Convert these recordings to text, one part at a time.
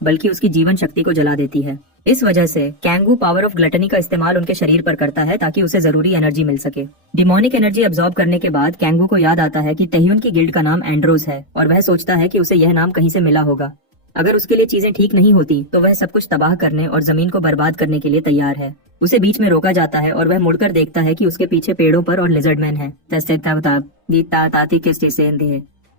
बल्कि उसकी जीवन शक्ति को जला देती है। इस वजह से कैंगू पावर ऑफ ग्लटनी का इस्तेमाल उनके शरीर पर करता है ताकि उसे जरूरी एनर्जी मिल सके। डिमोनिक एनर्जी अब्सॉर्ब करने के बाद कैंगू को याद आता है कि तह्युन की गिल्ड का नाम एंड्रोस है और वह सोचता है कि उसे यह नाम कहीं से मिला होगा। अगर उसके लिए चीजें ठीक नहीं होती तो वह सब कुछ तबाह करने और जमीन को बर्बाद करने के लिए तैयार है। उसे बीच में रोका जाता है और वह मुड़कर देखता है कि उसके पीछे पेड़ों पर और लिजर्डमैन है।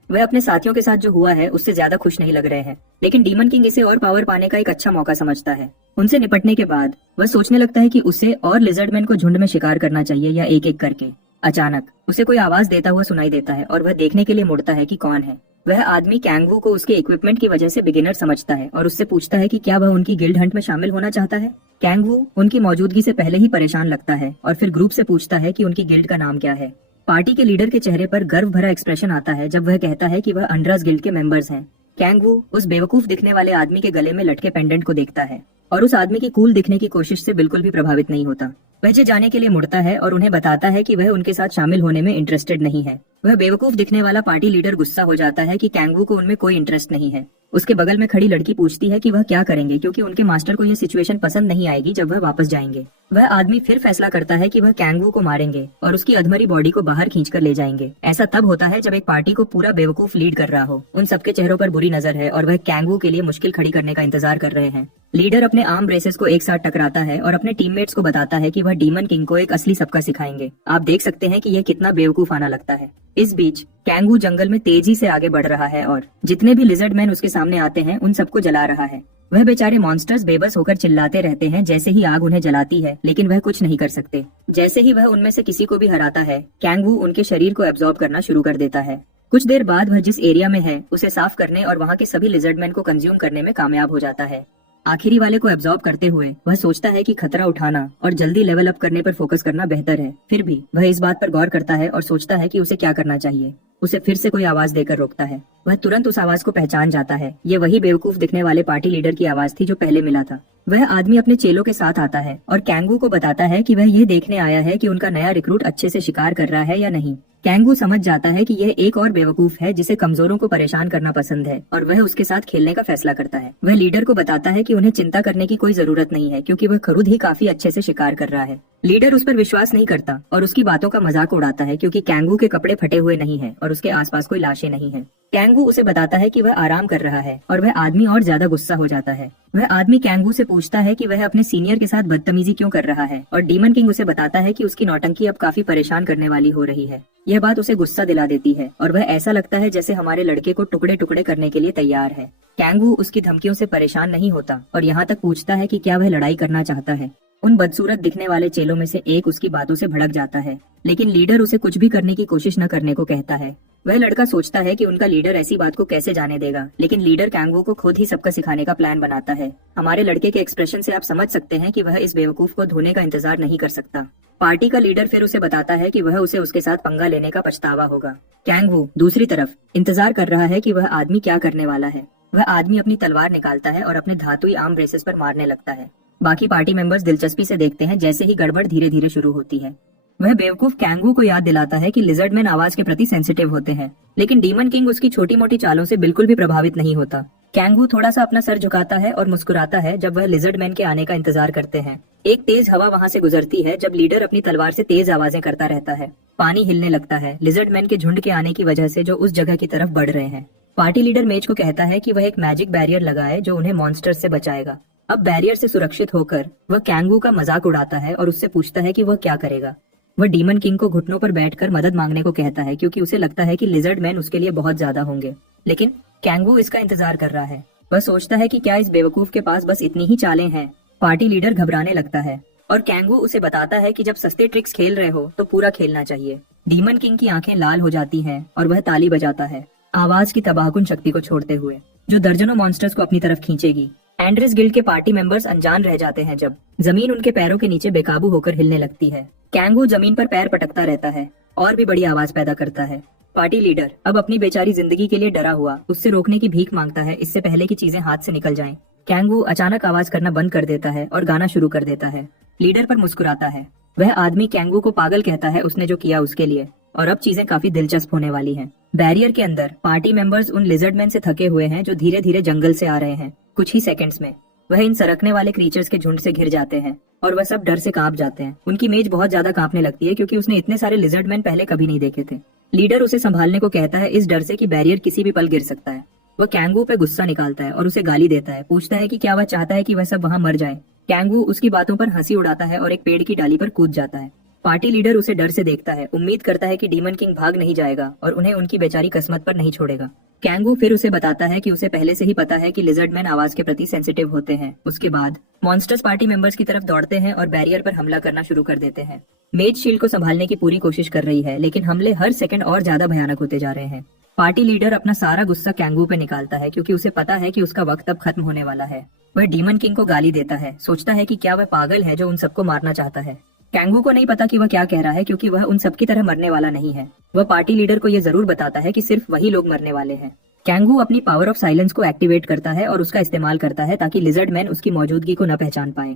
वह अपने साथियों के साथ जो हुआ है उससे ज्यादा खुश नहीं लग रहे हैं, लेकिन डीमन किंग इसे और पावर पाने का एक अच्छा मौका समझता है। उनसे निपटने के बाद वह सोचने लगता है कि उसे और लिजर्डमैन को झुंड में शिकार करना चाहिए या एक एक करके। अचानक उसे कोई आवाज देता हुआ सुनाई देता है और वह देखने के लिए मुड़ता है कि कौन है। वह आदमी कैंगवू को उसके इक्विपमेंट की वजह से बिगिनर समझता है और उससे पूछता है कि क्या वह उनकी गिल्ड हंट में शामिल होना चाहता है। कैंगवू उनकी मौजूदगी से पहले ही परेशान लगता है और फिर ग्रुप से पूछता है कि उनकी गिल्ड का नाम क्या है। पार्टी के लीडर के चेहरे पर गर्व भरा एक्सप्रेशन आता है जब वह कहता है कि वह अंड्रास गिल्ड के मेंबर्स हैं। कैंगवू उस बेवकूफ दिखने वाले आदमी के गले में लटके पेंडेंट को देखता है और उस आदमी की कूल दिखने की कोशिश से बिल्कुल भी प्रभावित नहीं होता। वह जाने के लिए मुड़ता है और उन्हें बताता है कि वह उनके साथ शामिल होने में इंटरेस्टेड नहीं है। वह बेवकूफ दिखने वाला पार्टी लीडर गुस्सा हो जाता है कि कैंगवू को उनमें कोई इंटरेस्ट नहीं है। उसके बगल में खड़ी लड़की पूछती है कि वह क्या करेंगे क्योंकि उनके मास्टर को यह सिचुएशन पसंद नहीं आएगी जब वह वापस जाएंगे। वह आदमी फिर फैसला करता है कि वह कैंगवू को मारेंगे और उसकी अधमरी बॉडी को बाहर खींचकर ले जाएंगे। ऐसा तब होता है जब एक पार्टी को पूरा बेवकूफ लीड कर रहा हो। उन सबके चेहरों पर बुरी नजर है और वह कैंगवू के लिए मुश्किल खड़ी करने का इंतजार कर रहे हैं। लीडर अपने आर्म ब्रेसेस को एक साथ टकराता है और अपने टीममेट्स को बताता है कि वह डीमन किंग को एक असली सबका सिखाएंगे। आप देख सकते हैं कि यह कितना बेवकूफाना लगता है। इस बीच कैंगू जंगल में तेजी से आगे बढ़ रहा है और जितने भी लिजर्ड मैन उसके सामने आते हैं उन सबको जला रहा है। वह बेचारे मॉन्स्टर्स बेबस होकर चिल्लाते रहते हैं जैसे ही आग उन्हें जलाती है, लेकिन वह कुछ नहीं कर सकते। जैसे ही वह उनमें से किसी को भी हराता है, कैंगू उनके शरीर को एब्जॉर्ब करना शुरू कर देता है। कुछ देर बाद वह जिस एरिया में है उसे साफ करने और वहाँ के सभी लिजर्डमैन को कंज्यूम करने में कामयाब हो जाता है। आखिरी वाले को एब्जॉर्ब करते हुए वह सोचता है कि खतरा उठाना और जल्दी लेवल अप करने पर फोकस करना बेहतर है। फिर भी वह इस बात पर गौर करता है और सोचता है कि उसे क्या करना चाहिए। उसे फिर से कोई आवाज देकर रोकता है। वह तुरंत उस आवाज को पहचान जाता है। ये वही बेवकूफ दिखने वाले पार्टी लीडर की आवाज थी जो पहले मिला था। वह आदमी अपने चेलों के साथ आता है और कैंगू को बताता है कि वह ये देखने आया है कि उनका नया रिक्रूट अच्छे से शिकार कर रहा है या नहीं। कैंगू समझ जाता है कि यह एक और बेवकूफ है जिसे कमजोरों को परेशान करना पसंद है और वह उसके साथ खेलने का फैसला करता है। वह लीडर को बताता है कि उन्हें चिंता करने की कोई जरूरत नहीं है क्योंकि वह खुद ही काफी अच्छे से शिकार कर रहा है। लीडर उस पर विश्वास नहीं करता और उसकी बातों का मजाक उड़ाता है क्योंकि कैंगू के कपड़े फटे हुए नहीं है और उसके आसपास कोई लाशें नहीं है। कैंगू उसे बताता है कि वह आराम कर रहा है और वह आदमी और ज्यादा गुस्सा हो जाता है। वह आदमी कैंगू से पूछता है कि वह अपने सीनियर के साथ बदतमीजी क्यों कर रहा है और डीमन किंग उसे बताता है कि उसकी नौटंकी अब काफी परेशान करने वाली हो रही है। यह बात उसे गुस्सा दिला देती है और वह ऐसा लगता है जैसे हमारे लड़के को टुकड़े टुकड़े करने के लिए तैयार है। कैंगू उसकी धमकियों से परेशान नहीं होता और यहाँ तक पूछता है कि क्या वह लड़ाई करना चाहता है। उन बदसूरत दिखने वाले चेलों में से एक उसकी बातों से भड़क जाता है, लेकिन लीडर उसे कुछ भी करने की कोशिश न करने को कहता है। वह लड़का सोचता है कि उनका लीडर ऐसी बात को कैसे जाने देगा, लेकिन लीडर कैंगू को खुद ही सबका सिखाने का प्लान बनाता है। हमारे लड़के के एक्सप्रेशन से आप समझ सकते हैं कि वह इस बेवकूफ को धोने का इंतजार नहीं कर सकता। पार्टी का लीडर फिर उसे बताता है कि वह उसे उसके साथ पंगा लेने का पछतावा होगा। कैंगू दूसरी तरफ इंतजार कर रहा है कि वह आदमी क्या करने वाला है। वह आदमी अपनी तलवार निकालता है और अपने धातुई आर्म ब्रेसेस पर मारने लगता है। बाकी पार्टी मेंबर्स दिलचस्पी से देखते हैं जैसे ही गड़बड़ धीरे धीरे शुरू होती है। वह बेवकूफ कैंगू को याद दिलाता है कि लिजर्डमैन आवाज के प्रति सेंसिटिव होते हैं, लेकिन डीमन किंग उसकी छोटी मोटी चालों से बिल्कुल भी प्रभावित नहीं होता। कैंगू थोड़ा सा अपना सर झुकाता है और मुस्कुराता है जब वह लिजर्डमैन के आने का इंतजार करते हैं। एक तेज हवा वहाँ से गुजरती है जब लीडर अपनी तलवार से तेज आवाजें करता रहता है। पानी हिलने लगता है लिजर्डमैन के झुंड के आने की वजह से जो उस जगह की तरफ बढ़ रहे हैं। पार्टी लीडर मेज को कहता है कि वह एक मैजिक बैरियर लगाए जो उन्हें मॉन्स्टर्स से बचाएगा। अब बैरियर से सुरक्षित होकर वह कैंगू का मजाक उड़ाता है और उससे पूछता है कि वह क्या करेगा। वह डीमन किंग को घुटनों पर बैठकर मदद मांगने को कहता है क्योंकि उसे लगता है कि लिजर्ड मैन उसके लिए बहुत ज्यादा होंगे, लेकिन कैंगू इसका इंतजार कर रहा है। वह सोचता है कि क्या इस बेवकूफ के पास बस इतनी ही चालें हैं। पार्टी लीडर घबराने लगता है और कैंगू उसे बताता है कि जब सस्ते ट्रिक्स खेल रहे हो तो पूरा खेलना चाहिए। डीमन किंग की आंखें लाल हो जाती हैं और वह ताली बजाता है, आवाज की तबाहकुन शक्ति को छोड़ते हुए, जो दर्जनों मॉन्स्टर्स को अपनी तरफ खींचेगी। एंड्रेस गिल्ड के पार्टी मेंबर्स अनजान रह जाते हैं जब जमीन उनके पैरों के नीचे बेकाबू होकर हिलने लगती है। कैंगू जमीन पर पैर पटकता रहता है और भी बड़ी आवाज पैदा करता है। पार्टी लीडर अब अपनी बेचारी जिंदगी के लिए डरा हुआ उससे रोकने की भीख मांगता है, इससे पहले कि चीजें हाथ से निकल जाएं। कैंगू अचानक आवाज करना बंद कर देता है और गाना शुरू कर देता है। लीडर पर मुस्कुराता है। वह आदमी कैंगू को पागल कहता है उसने जो किया उसके लिए, और अब चीजें काफी दिलचस्प होने वाली हैं। बैरियर के अंदर पार्टी मेंबर्स उन लिजर्डमैन से थके हुए हैं जो धीरे धीरे जंगल से आ रहे हैं। कुछ ही सेकंड्स में वह इन सरकने वाले क्रीचर्स के झुंड से घिर जाते हैं और वह सब डर से कांप जाते हैं। उनकी मेज बहुत ज्यादा कांपने लगती है क्योंकि उसने इतने सारे लिजर्डमैन पहले कभी नहीं देखे थे। लीडर उसे संभालने को कहता है, इस डर से कि बैरियर किसी भी पल गिर सकता है। वह कैंगू पे गुस्सा निकालता है और उसे गाली देता है, पूछता है कि क्या वह चाहता है कि वह सब वहां मर जाए। कैंगू उसकी बातों पर हंसी उड़ाता है और एक पेड़ की डाली पर कूद जाता है। पार्टी लीडर उसे डर से देखता है, उम्मीद करता है कि डीमन किंग भाग नहीं जाएगा और उन्हें उनकी बेचारी किस्मत पर नहीं छोड़ेगा। कैंगू फिर उसे बताता है कि उसे पहले से ही पता है कि लिजर्डमैन आवाज के प्रति सेंसिटिव होते हैं। उसके बाद मॉन्स्टर्स पार्टी मेंबर्स की तरफ दौड़ते हैं और बैरियर पर हमला करना शुरू कर देते हैं। मेज शील्ड को संभालने की पूरी कोशिश कर रही है, लेकिन हमले हर सेकंड और ज्यादा भयानक होते जा रहे हैं। पार्टी लीडर अपना सारा गुस्सा कैंगू पे निकालता है क्योंकि उसे पता है कि उसका वक्त अब खत्म होने वाला है। वह डीमन किंग को गाली देता है, सोचता है कि क्या वह पागल है जो उन सबको मारना चाहता है। कैंगू को नहीं पता कि वह क्या कह रहा है क्योंकि वह उन सबकी तरह मरने वाला नहीं है। वह पार्टी लीडर को यह जरूर बताता है कि सिर्फ वही लोग मरने वाले हैं। कैंगू अपनी पावर ऑफ साइलेंस को एक्टिवेट करता है और उसका इस्तेमाल करता है ताकि लिजर्डमैन उसकी मौजूदगी को न पहचान पाए।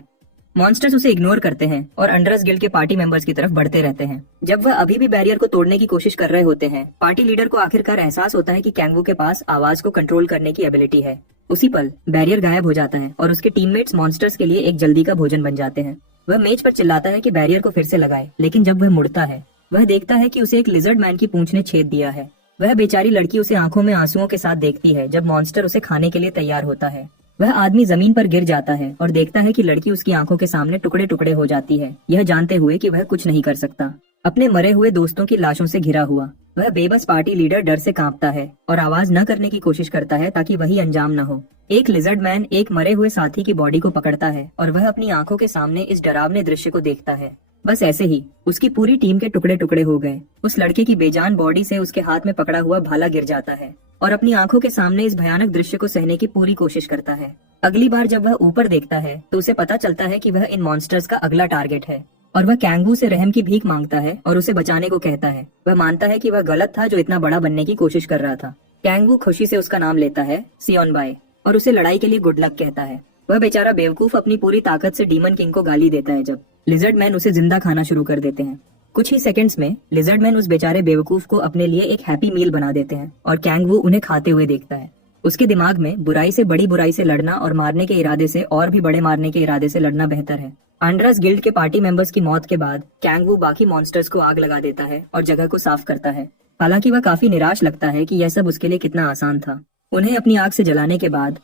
मॉन्स्टर्स उसे इग्नोर करते हैं और अंडरस गिल्ड के पार्टी मेंबर्स की तरफ बढ़ते रहते हैं। जब वह अभी भी बैरियर को तोड़ने की कोशिश कर रहे होते हैं, पार्टी लीडर को आखिरकार एहसास होता है कि कैंगू के पास आवाज को कंट्रोल करने की एबिलिटी है। उसी पल बैरियर गायब हो जाता है और उसके टीममेट्स मॉन्स्टर्स के लिए एक जल्दी का भोजन बन जाते हैं। वह मेज पर चिल्लाता है कि बैरियर को फिर से लगाए, लेकिन जब वह मुड़ता है वह देखता है कि उसे एक लिजर्ड मैन की पूंछ ने छेद दिया है। वह बेचारी लड़की उसे आंखों में आंसुओं के साथ देखती है जब मॉन्स्टर उसे खाने के लिए तैयार होता है। वह आदमी जमीन पर गिर जाता है और देखता है कि लड़की उसकी आंखों के सामने टुकड़े टुकड़े हो जाती है, यह जानते हुए कि वह कुछ नहीं कर सकता। अपने मरे हुए दोस्तों की लाशों से घिरा हुआ वह बेबस पार्टी लीडर डर से कांपता है और आवाज न करने की कोशिश करता है ताकि वही अंजाम न हो। एक लिजर्ड मैन एक मरे हुए साथी की बॉडी को पकड़ता है और वह अपनी आंखों के सामने इस डरावने दृश्य को देखता है। बस ऐसे ही उसकी पूरी टीम के टुकड़े टुकड़े हो गए। उस लड़के की बेजान बॉडी से उसके हाथ में पकड़ा हुआ भाला गिर जाता है और अपनी आंखों के सामने इस भयानक दृश्य को सहने की पूरी कोशिश करता है। अगली बार जब वह ऊपर देखता है तो उसे पता चलता है कि वह इन मॉन्स्टर्स का अगला टारगेट है और वह कैंगू से रहम की भीख मांगता है और उसे बचाने को कहता है। वह मानता है कि वह गलत था जो इतना बड़ा बनने की कोशिश कर रहा था। कैंगू खुशी से उसका नाम लेता है सियोन बाय और उसे लड़ाई के लिए गुड लक कहता है। वह बेचारा बेवकूफ अपनी पूरी ताकत से डीमन किंग को गाली देता है जब लिजर्ड मैन उसे जिंदा खाना शुरू कर देते हैं। कुछ ही सेकंड्स में लिजर्ड मैन उस बेचारे बेवकूफ को अपने लिए एक हैप्पी मील बना देते हैं और कैंगू उन्हें खाते हुए देखता है। उसके दिमाग में बुराई से बड़ी बुराई से लड़ना और मारने के इरादे से और भी बड़े मारने के इरादे से लड़ना बेहतर है। अंडरस गिल्ड के पार्टी मेंबर्स की मौत के बाद कैंगू बाकी मॉन्स्टर्स को आग लगा देता है और जगह को साफ करता है। हालांकि वह काफी निराश लगता है कि यह सब उसके लिए कितना आसान था। उन्हें अपनी आग से जलाने के बाद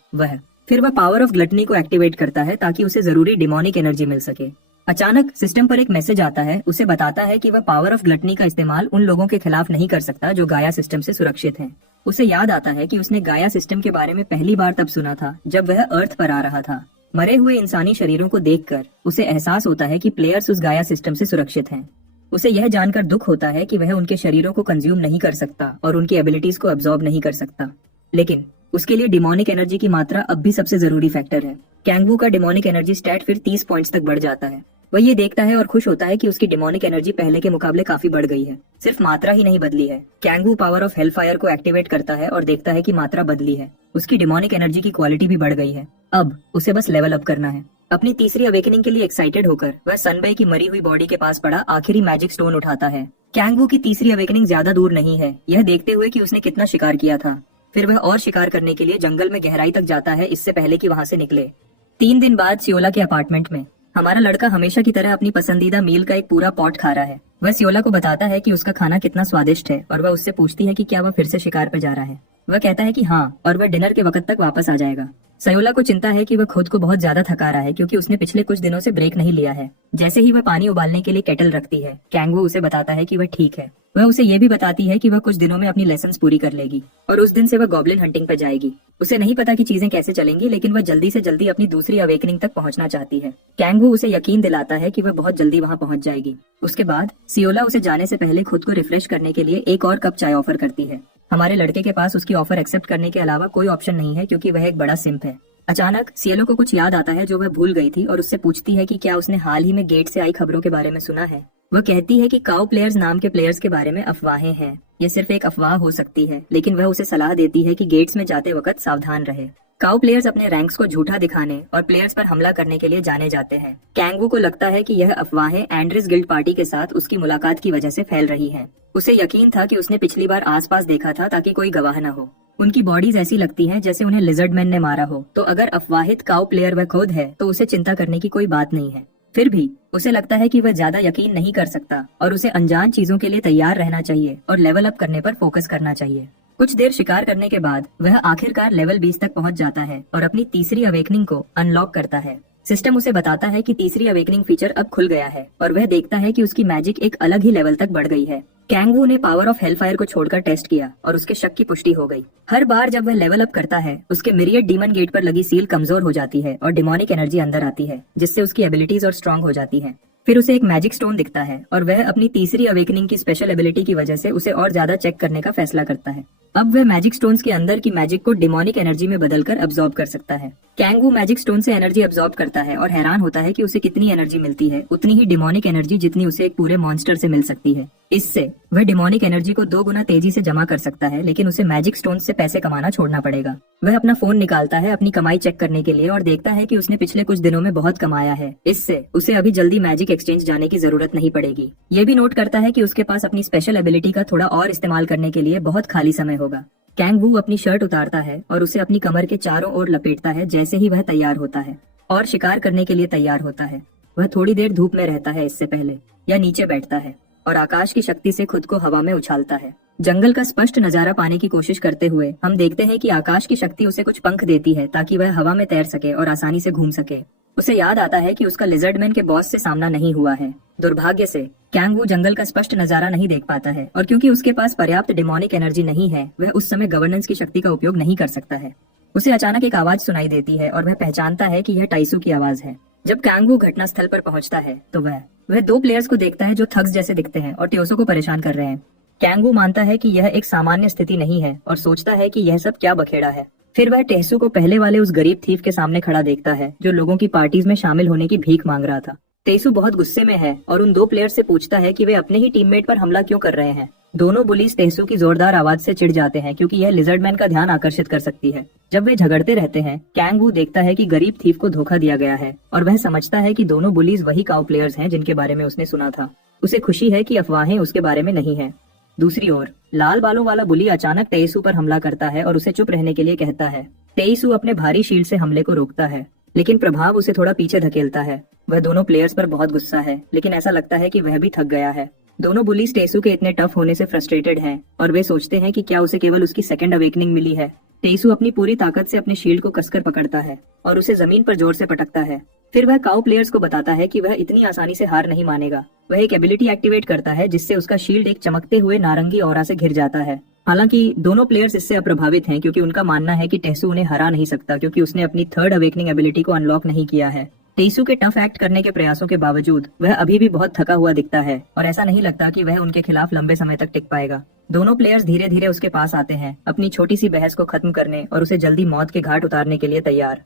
फिर वह पावर ऑफ ग्लटनी को एक्टिवेट करता है ताकि उसे जरूरी डिमोनिक एनर्जी मिल सके। अचानक सिस्टम पर एक मैसेज आता है, उसे बताता है कि वह पावर ऑफ ग्लटनी का इस्तेमाल उन लोगों के खिलाफ नहीं कर सकता जो गाया सिस्टम से सुरक्षित हैं। उसे याद आता है कि उसने गाया सिस्टम के बारे में पहली बार तब सुना था जब वह अर्थ पर आ रहा था। मरे हुए इंसानी शरीरों को देखकर उसे एहसास होता है कि प्लेयर्स उस गाया सिस्टम से सुरक्षित हैं। उसे यह जानकर दुख होता है कि वह उनके शरीरों को कंज्यूम नहीं कर सकता और उनकी एबिलिटीज को अब्सॉर्ब नहीं कर सकता, लेकिन उसके लिए डिमोनिक एनर्जी की मात्रा अब भी सबसे जरूरी फैक्टर है। कैंगू का डिमोनिक एनर्जी स्टैट फिर 30 पॉइंट्स तक बढ़ जाता है। वह ये देखता है और खुश होता है कि उसकी डिमोनिक एनर्जी पहले के मुकाबले काफी बढ़ गई है। सिर्फ मात्रा ही नहीं बदली है। कैंगू पावर ऑफ हेलफायर को एक्टिवेट करता है और देखता है कि मात्रा बदली है। उसकी डिमोनिक एनर्जी की क्वालिटी भी बढ़ गई है। अब उसे बस लेवल अप करना है। अपनी तीसरी अवेकनिंग के लिए एक्साइटेड होकर वह सनबे की मरी हुई बॉडी के पास पड़ा आखिरी मैजिक स्टोन उठाता है। कैंगू की तीसरी अवेकनिंग ज्यादा दूर नहीं है, यह देखते हुए कि उसने कितना शिकार किया था। फिर वह और शिकार करने के लिए जंगल में गहराई तक जाता है, इससे पहले कि वहां से निकले। 3 दिन बाद सियोला के अपार्टमेंट में हमारा लड़का हमेशा की तरह अपनी पसंदीदा मील का एक पूरा पॉट खा रहा है। वह सियोला को बताता है कि उसका खाना कितना स्वादिष्ट है और वह उससे पूछती है कि क्या वह फिर से शिकार पर जा रहा है। वह कहता है कि हाँ, और वह डिनर के वक्त तक वापस आ जाएगा। सयोला को चिंता है कि वह खुद को बहुत ज्यादा थका रहा है क्योंकि उसने पिछले कुछ दिनों से ब्रेक नहीं लिया है। जैसे ही वह पानी उबालने के लिए केटल रखती है, कैंगू उसे बताता है कि वह ठीक है। वह उसे ये भी बताती है कि वह कुछ दिनों में अपनी लेसन्स पूरी कर लेगी और उस दिन से वह गॉब्लिन हंटिंग पर जाएगी। उसे नहीं पता कि चीजें कैसे चलेंगी, लेकिन वह जल्दी से जल्दी अपनी दूसरी अवेकनिंग तक पहुंचना चाहती है। कैंगू उसे यकीन दिलाता है कि वह बहुत जल्दी वहां पहुंच जाएगी। उसके बाद सियोला उसे जाने से पहले खुद को रिफ्रेश करने के लिए एक और कप चाय ऑफर करती है। हमारे लड़के के पास उसकी ऑफर एक्सेप्ट करने के अलावा कोई ऑप्शन नहीं है क्योंकि वह एक बड़ा सिंप है। अचानक सियोला को कुछ याद आता है जो वह भूल गई थी और उससे पूछती है कि क्या उसने हाल ही में गेट से आई खबरों के बारे में सुना है। वह कहती है कि काउ प्लेयर्स नाम के प्लेयर्स के बारे में अफवाहें हैं। यह सिर्फ एक अफवाह हो सकती है, लेकिन वह उसे सलाह देती है कि गेट्स में जाते वक्त सावधान रहे। काउ प्लेयर्स अपने रैंक्स को झूठा दिखाने और प्लेयर्स पर हमला करने के लिए जाने जाते हैं। कैंगवू को लगता है कि यह अफवाहें एंड्रिस गिल्ड पार्टी के साथ उसकी मुलाकात की वजह से फैल रही हैं। उसे यकीन था कि उसने पिछली बार आसपास देखा था ताकि कोई गवाह न हो। उनकी बॉडीज ऐसी लगती हैं जैसे उन्हें लिजर्डमैन ने मारा हो, तो अगर अफवाहित काउ प्लेयर वह खुद है तो उसे चिंता करने की कोई बात नहीं है। फिर भी उसे लगता है कि वह ज्यादा यकीन नहीं कर सकता और उसे अनजान चीजों के लिए तैयार रहना चाहिए और लेवल अप करने पर फोकस करना चाहिए। कुछ देर शिकार करने के बाद वह आखिरकार लेवल 20 तक पहुंच जाता है और अपनी तीसरी अवेकनिंग को अनलॉक करता है। सिस्टम उसे बताता है कि तीसरी अवेकनिंग फीचर अब खुल गया है और वह देखता है कि उसकी मैजिक एक अलग ही लेवल तक बढ़ गई है। कैंगवू ने पावर ऑफ हेलफायर को छोड़कर टेस्ट किया और उसके शक की पुष्टि हो गई। हर बार जब वह लेवल अप करता है, उसके मिरियड डीमन गेट पर लगी सील कमजोर हो जाती है और डिमोनिक एनर्जी अंदर आती है, जिससे उसकी एबिलिटीज और स्ट्रांग हो जाती है। फिर उसे एक मैजिक स्टोन दिखता है और वह अपनी तीसरी अवेकनिंग की स्पेशल एबिलिटी की वजह से उसे और ज्यादा चेक करने का फैसला करता है। अब वह मैजिक स्टोन्स के अंदर की मैजिक को डिमोनिक एनर्जी में बदलकर अब्सॉर्ब कर सकता है। कैंगवू मैजिक स्टोन से एनर्जी अब्सॉर्ब करता है और हैरान होता है कि उसे कितनी एनर्जी मिलती है, उतनी ही डिमोनिक एनर्जी जितनी उसे एक पूरे मॉन्स्टर से मिल सकती है। इससे वह डिमोनिक एनर्जी को 2 गुना तेजी से जमा कर सकता है, लेकिन उसे मैजिक स्टोन से पैसे कमाना छोड़ना पड़ेगा। वह अपना फोन निकालता है अपनी कमाई चेक करने के लिए और देखता है कि उसने पिछले कुछ दिनों में बहुत कमाया है। इससे उसे अभी जल्दी मैजिक एक्सचेंज जाने की जरूरत नहीं पड़ेगी। ये भी नोट करता है कि उसके पास अपनी स्पेशल एबिलिटी का थोड़ा और इस्तेमाल करने के लिए बहुत खाली समय होगा। कैंगवू अपनी शर्ट उतारता है और उसे अपनी कमर के चारों ओर लपेटता है जैसे ही वह तैयार होता है और शिकार करने के लिए तैयार होता है। वह थोड़ी देर धूप में रहता है इससे पहले, या नीचे बैठता है और आकाश की शक्ति से खुद को हवा में उछालता है। जंगल का स्पष्ट नजारा पाने की कोशिश करते हुए हम देखते हैं कि आकाश की शक्ति उसे कुछ पंख देती है ताकि वह हवा में तैर सके और आसानी से घूम सके। उसे याद आता है कि उसका लिजर्डमैन के बॉस से सामना नहीं हुआ है। दुर्भाग्य से कैंगवू जंगल का स्पष्ट नजारा नहीं देख पाता है और क्योंकि उसके पास पर्याप्त डिमोनिक एनर्जी नहीं है, वह उस समय गवर्नेंस की शक्ति का उपयोग नहीं कर सकता है। उसे अचानक एक आवाज सुनाई देती है और वह पहचानता है कि यह टाइसू की आवाज है। जब कैंगवू घटनास्थल पर पहुंचता है तो वह 2 प्लेयर्स को देखता है जो थग्स जैसे दिखते हैं और टेओसो को परेशान कर रहे हैं। कैंगवू मानता है कि यह एक सामान्य स्थिति नहीं है और सोचता है कि यह सब क्या बखेड़ा है। फिर वह टेसू को पहले वाले उस गरीब थीफ के सामने खड़ा देखता है जो लोगों की पार्टीज में शामिल होने की भीख मांग रहा था। टेसू बहुत गुस्से में है और उन 2 प्लेयर्स से पूछता है कि वे अपने ही टीममेट पर हमला क्यों कर रहे हैं। दोनों बुलीज टेसू की जोरदार आवाज से चिढ़ जाते हैं क्योंकि यह लिजर्डमैन का ध्यान आकर्षित कर सकती है। जब वे झगड़ते रहते हैं, कैंगवू देखता है कि गरीब थीफ को धोखा दिया गया है और वह समझता है कि दोनों बुलीज वही काउ प्लेयर्स हैं जिनके बारे में उसने सुना था। उसे खुशी है कि अफवाहें उसके बारे में नहीं है। दूसरी ओर लाल बालों वाला बुली अचानक टेसू पर हमला करता है और उसे चुप रहने के लिए कहता है। टेसू अपने भारी शील्ड से हमले को रोकता है, लेकिन प्रभाव उसे थोड़ा पीछे धकेलता है। वह दोनों प्लेयर्स पर बहुत गुस्सा है, लेकिन ऐसा लगता है कि वह भी थक गया है। दोनों बुलीज टेसू के इतने टफ होने से फ्रस्ट्रेटेड हैं और वे सोचते हैं कि क्या उसे केवल उसकी सेकंड अवेकनिंग मिली है। टेसू अपनी पूरी ताकत से अपने शील्ड को कसकर पकड़ता है और उसे जमीन पर जोर से पटकता है। फिर वह काउ प्लेयर्स को बताता है कि वह इतनी आसानी से हार नहीं मानेगा। वह एक एबिलिटी एक्टिवेट करता है जिससे उसका शील्ड एक चमकते हुए नारंगी ऑरा से घिर जाता है। हालांकि दोनों प्लेयर्स इससे अप्रभावित हैं क्योंकि उनका मानना है कि टेसू उन्हें हरा नहीं सकता क्योंकि उसने अपनी थर्ड अवेकनिंग एबिलिटी को अनलॉक नहीं किया है। टेसू के टफ एक्ट करने के प्रयासों के बावजूद वह अभी भी बहुत थका हुआ दिखता है और ऐसा नहीं लगता कि वह उनके खिलाफ लंबे समय तक टिक पाएगा। दोनों प्लेयर्स धीरे धीरे उसके पास आते हैं, अपनी छोटी सी बहस को खत्म करने और उसे जल्दी मौत के घाट उतारने के लिए तैयार।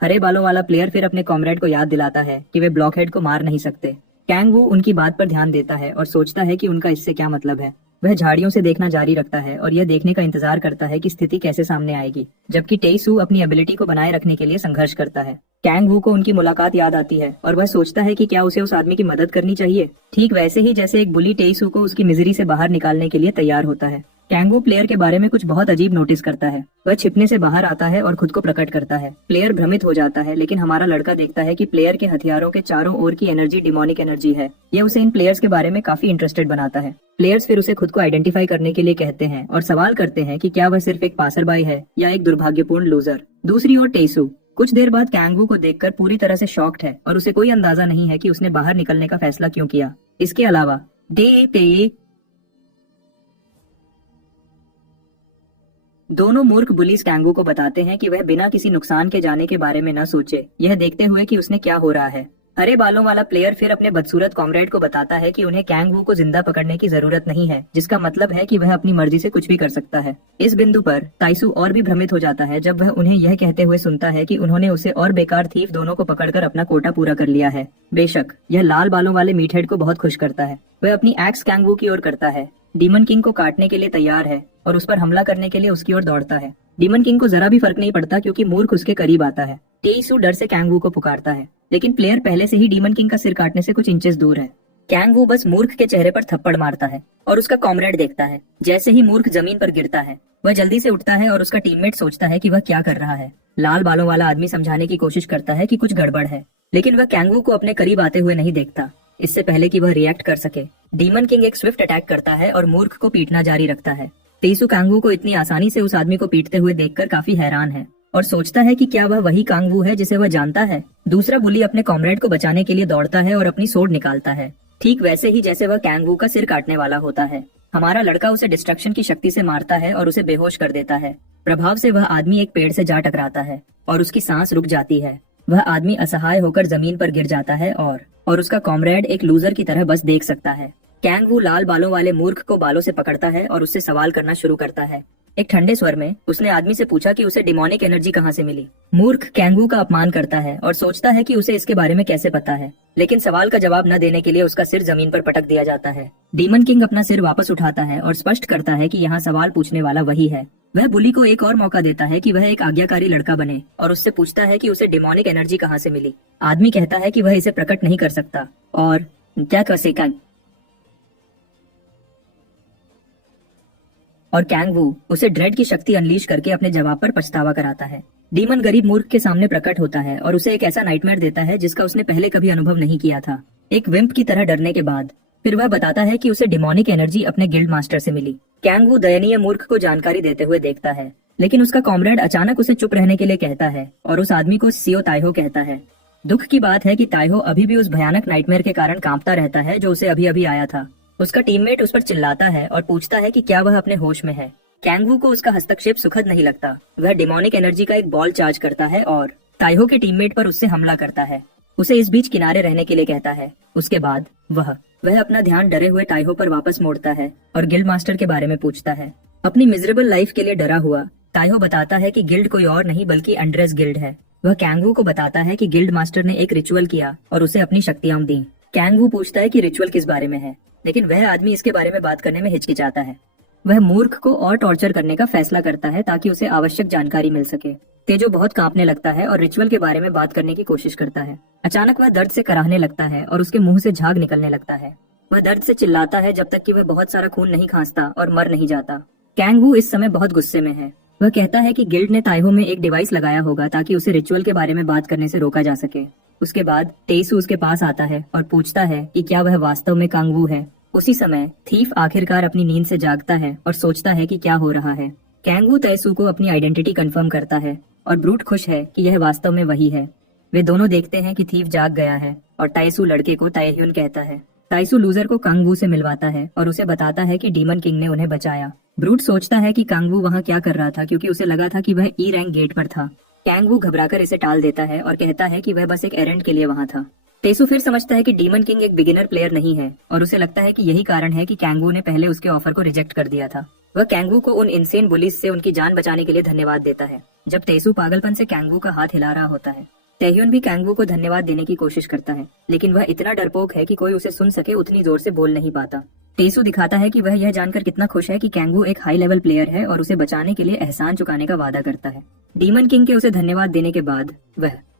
हरे बालों वाला प्लेयर फिर अपने कॉमरेड को याद दिलाता है कि वे ब्लॉकहेड को मार नहीं सकते। कैंगवू उनकी बात पर ध्यान देता है और सोचता है कि उनका इससे क्या मतलब है। वह झाड़ियों से देखना जारी रखता है और यह देखने का इंतजार करता है कि स्थिति कैसे सामने आएगी, जबकि टेसू अपनी एबिलिटी को बनाए रखने के लिए संघर्ष करता है। कैंगवू को उनकी मुलाकात याद आती है और वह सोचता है कि क्या उसे उस आदमी की मदद करनी चाहिए, ठीक वैसे ही जैसे एक बुली टेसू को उसकी मिजरी से बाहर निकालने के लिए तैयार होता है। कैंगवू प्लेयर के बारे में कुछ बहुत अजीब नोटिस करता है। वह छिपने से बाहर आता है और खुद को प्रकट करता है। प्लेयर भ्रमित हो जाता है, लेकिन हमारा लड़का देखता है कि प्लेयर के हथियारों के चारों ओर की एनर्जी डिमोनिक एनर्जी है। यह उसे इन प्लेयर्स के बारे में काफी इंटरेस्टेड बनाता है। प्लेयर्स फिर उसे खुद को आइडेंटिफाई करने के लिए कहते हैं और सवाल करते हैं कि क्या वह सिर्फ एक पासरबाई है या एक दुर्भाग्यपूर्ण लूजर। दूसरी ओर टेसू कुछ देर बाद कैंगवू को देखकर पूरी तरह से शॉक्ड है और उसे कोई अंदाजा नहीं है कि उसने बाहर निकलने का फैसला क्यों किया। इसके अलावा दोनों मूर्ख बुलीज कैंगवू को बताते हैं कि वह बिना किसी नुकसान के जाने के बारे में न सोचे, यह देखते हुए कि उसने क्या हो रहा है। हरे बालों वाला प्लेयर फिर अपने बदसूरत कॉमरेड को बताता है कि उन्हें कैंग वू को जिंदा पकड़ने की जरूरत नहीं है, जिसका मतलब है कि वह अपनी मर्जी से कुछ भी कर सकता है। इस बिंदु पर ताइसू और भी भ्रमित हो जाता है जब वह उन्हें यह कहते हुए सुनता है कि उन्होंने उसे और बेकार थीफ दोनों को पकड़कर अपना कोटा पूरा कर लिया है। बेशक यह लाल बालों वाले मीटहेड को बहुत खुश करता है। वह अपनी एक्स कैंग वू की ओर करता है, डीमन किंग को काटने के लिए तैयार है और उस पर हमला करने के लिए उसकी ओर दौड़ता है। डीमन किंग को जरा भी फर्क नहीं पड़ता क्योंकि मूर्ख उसके करीब आता है। तेईसू डर से कैंग वू को पुकारता है, लेकिन प्लेयर पहले से ही डीमन किंग का सिर काटने से कुछ इंचेस दूर है। कैंग वू बस मूर्ख के चेहरे पर थप्पड़ मारता है और उसका कॉमरेड देखता है। जैसे ही मूर्ख जमीन पर गिरता है वह जल्दी से उठता है और उसका टीममेट सोचता है कि वह क्या कर रहा है। लाल बालों वाला आदमी समझाने की कोशिश करता है कि कुछ गड़बड़ है, लेकिन वह कैंग वू को अपने करीब आते हुए नहीं देखता। इससे पहले कि वह रिएक्ट कर सके, डीमन किंग एक स्विफ्ट अटैक करता है और मूर्ख को पीटना जारी रखता है। तेईसू कैंग वू को इतनी आसानी से उस आदमी को पीटते हुए देखकर काफी हैरान है और सोचता है कि क्या वह वही कैंग वू है जिसे वह जानता है। दूसरा बुली अपने कॉमरेड को बचाने के लिए दौड़ता है और अपनी सोर्ड निकालता है, ठीक वैसे ही जैसे वह कैंग वू का सिर काटने वाला होता है। हमारा लड़का उसे डिस्ट्रक्शन की शक्ति से मारता है और उसे बेहोश कर देता है। प्रभाव से वह आदमी एक पेड़ से जा टकराता है और उसकी सांस रुक जाती है। वह आदमी असहाय होकर जमीन पर गिर जाता है और उसका कॉमरेड एक लूजर की तरह बस देख सकता है। कैंग वू लाल बालों वाले मूर्ख को बालों से पकड़ता है और उससे सवाल करना शुरू करता है। एक ठंडे स्वर में उसने आदमी से पूछा कि उसे डिमोनिक एनर्जी कहाँ से मिली। मूर्ख कैंग वू का अपमान करता है और सोचता है कि उसे इसके बारे में कैसे पता है, लेकिन सवाल का जवाब न देने के लिए उसका सिर जमीन पर पटक दिया जाता है। डीमन किंग अपना सिर वापस उठाता है और स्पष्ट करता है कि यहाँ सवाल पूछने वाला वही है। वह बुली को एक और मौका देता है कि वह एक आज्ञाकारी लड़का बने और उससे पूछता है कि उसे डिमोनिक एनर्जी कहाँ से मिली। आदमी कहता है कि वह इसे प्रकट नहीं कर सकता और क्या कर सकेगा, और कैंग वू उसे ड्रेड की शक्ति अनलीश करके अपने जवाब पर पछतावा कराता है। डीमन गरीब मूर्ख के सामने प्रकट होता है और उसे एक ऐसा नाइटमेयर देता है जिसका उसने पहले कभी अनुभव नहीं किया था। एक विम्प की तरह डरने के बाद फिर वह बताता है कि उसे डिमोनिक एनर्जी अपने गिल्ड मास्टर से मिली। कैंग वू दयनीय मूर्ख को जानकारी देते हुए देखता है, लेकिन उसका कॉमरेड अचानक उसे चुप रहने के लिए कहता है और उस आदमी को सियो ताइहो कहता है। दुख की बात है कि ताइहो अभी भी उस भयानक नाइटमेयर के कारण कांपता रहता है जो उसे अभी अभी आया था। उसका टीममेट उस पर चिल्लाता है और पूछता है कि क्या वह अपने होश में है। कैंग वू को उसका हस्तक्षेप सुखद नहीं लगता। वह डिमोनिक एनर्जी का एक बॉल चार्ज करता है और ताइहो के टीममेट पर उससे हमला करता है। उसे इस बीच किनारे रहने के लिए कहता है। उसके बाद वह अपना ध्यान डरे हुए ताइहो पर वापस मोड़ता है और गिल्ड मास्टर के बारे में पूछता है। अपनी मिजरेबल लाइफ के लिए डरा हुआ ताइहो बताता है कि गिल्ड कोई और नहीं बल्कि एंड्रेस गिल्ड है। वह कैंग वू को बताता है कि गिल्ड मास्टर ने एक रिचुअल किया और उसे अपनी शक्तियां दी। कैंग वू पूछता है कि रिचुअल किस बारे में है, लेकिन वह आदमी इसके बारे में बात करने में हिचकिचाता है। वह मूर्ख को और टॉर्चर करने का फैसला करता है ताकि उसे आवश्यक जानकारी मिल सके। तेजो बहुत कांपने लगता है और रिचुअल के बारे में बात करने की कोशिश करता है। अचानक वह दर्द से कराहने लगता है और उसके मुंह से झाग निकलने लगता है। वह दर्द से चिल्लाता है जब तक कि वह बहुत सारा खून नहीं खांसता और मर नहीं जाता। कैंग वू इस समय बहुत गुस्से में है। वह कहता है कि गिल्ड ने ताइहो में एक डिवाइस लगाया होगा ताकि उसे रिचुअल के बारे में बात करने से रोका जा सके। उसके बाद तेईसू उसके पास आता है और पूछता है कि क्या वह वास्तव में कैंग वू है। उसी समय थीफ आखिरकार अपनी नींद से जागता है और सोचता है कि क्या हो रहा है। कैंग वू ताइसू को अपनी आइडेंटिटी कंफर्म करता है और ब्रूट खुश है कि यह वास्तव में वही है। वे दोनों देखते हैं कि थीफ जाग गया है और ताइसू लड़के को ताएह्युन कहता है। ताइसू लूजर को कैंग वू से मिलवाता है और उसे बताता है कि डीमन किंग ने उन्हें बचाया। ब्रूट सोचता है कि कैंग वू वहाँ क्या कर रहा था क्योंकि उसे लगा था कि वह ई रैंक गेट पर था। कैंग वू घबराकर इसे टाल देता है और कहता है कि वह बस एक एरेंड के लिए वहाँ था। तेसू फिर समझता है कि डीमन किंग एक बिगिनर प्लेयर नहीं है और उसे लगता है कि यही कारण है कि कैंग वू ने पहले उसके ऑफर को रिजेक्ट कर दिया था। वह कैंग वू को उन इनसेन बुलीज से उनकी जान बचाने के लिए धन्यवाद देता है। जब तेसू पागलपन से कैंग वू का हाथ हिला रहा होता है, ताएह्युन भी कैंग वू को धन्यवाद देने की कोशिश करता है, लेकिन वह इतना डरपोक है कि कोई उसे सुन सके उतनी जोर से बोल नहीं पाता। तेसू दिखाता है कि वह यह जानकर कितना खुश है कि कैंग वू एक हाई लेवल प्लेयर है और उसे बचाने के लिए एहसान चुकाने का वादा करता है। डीमन किंग के उसे धन्यवाद देने के बाद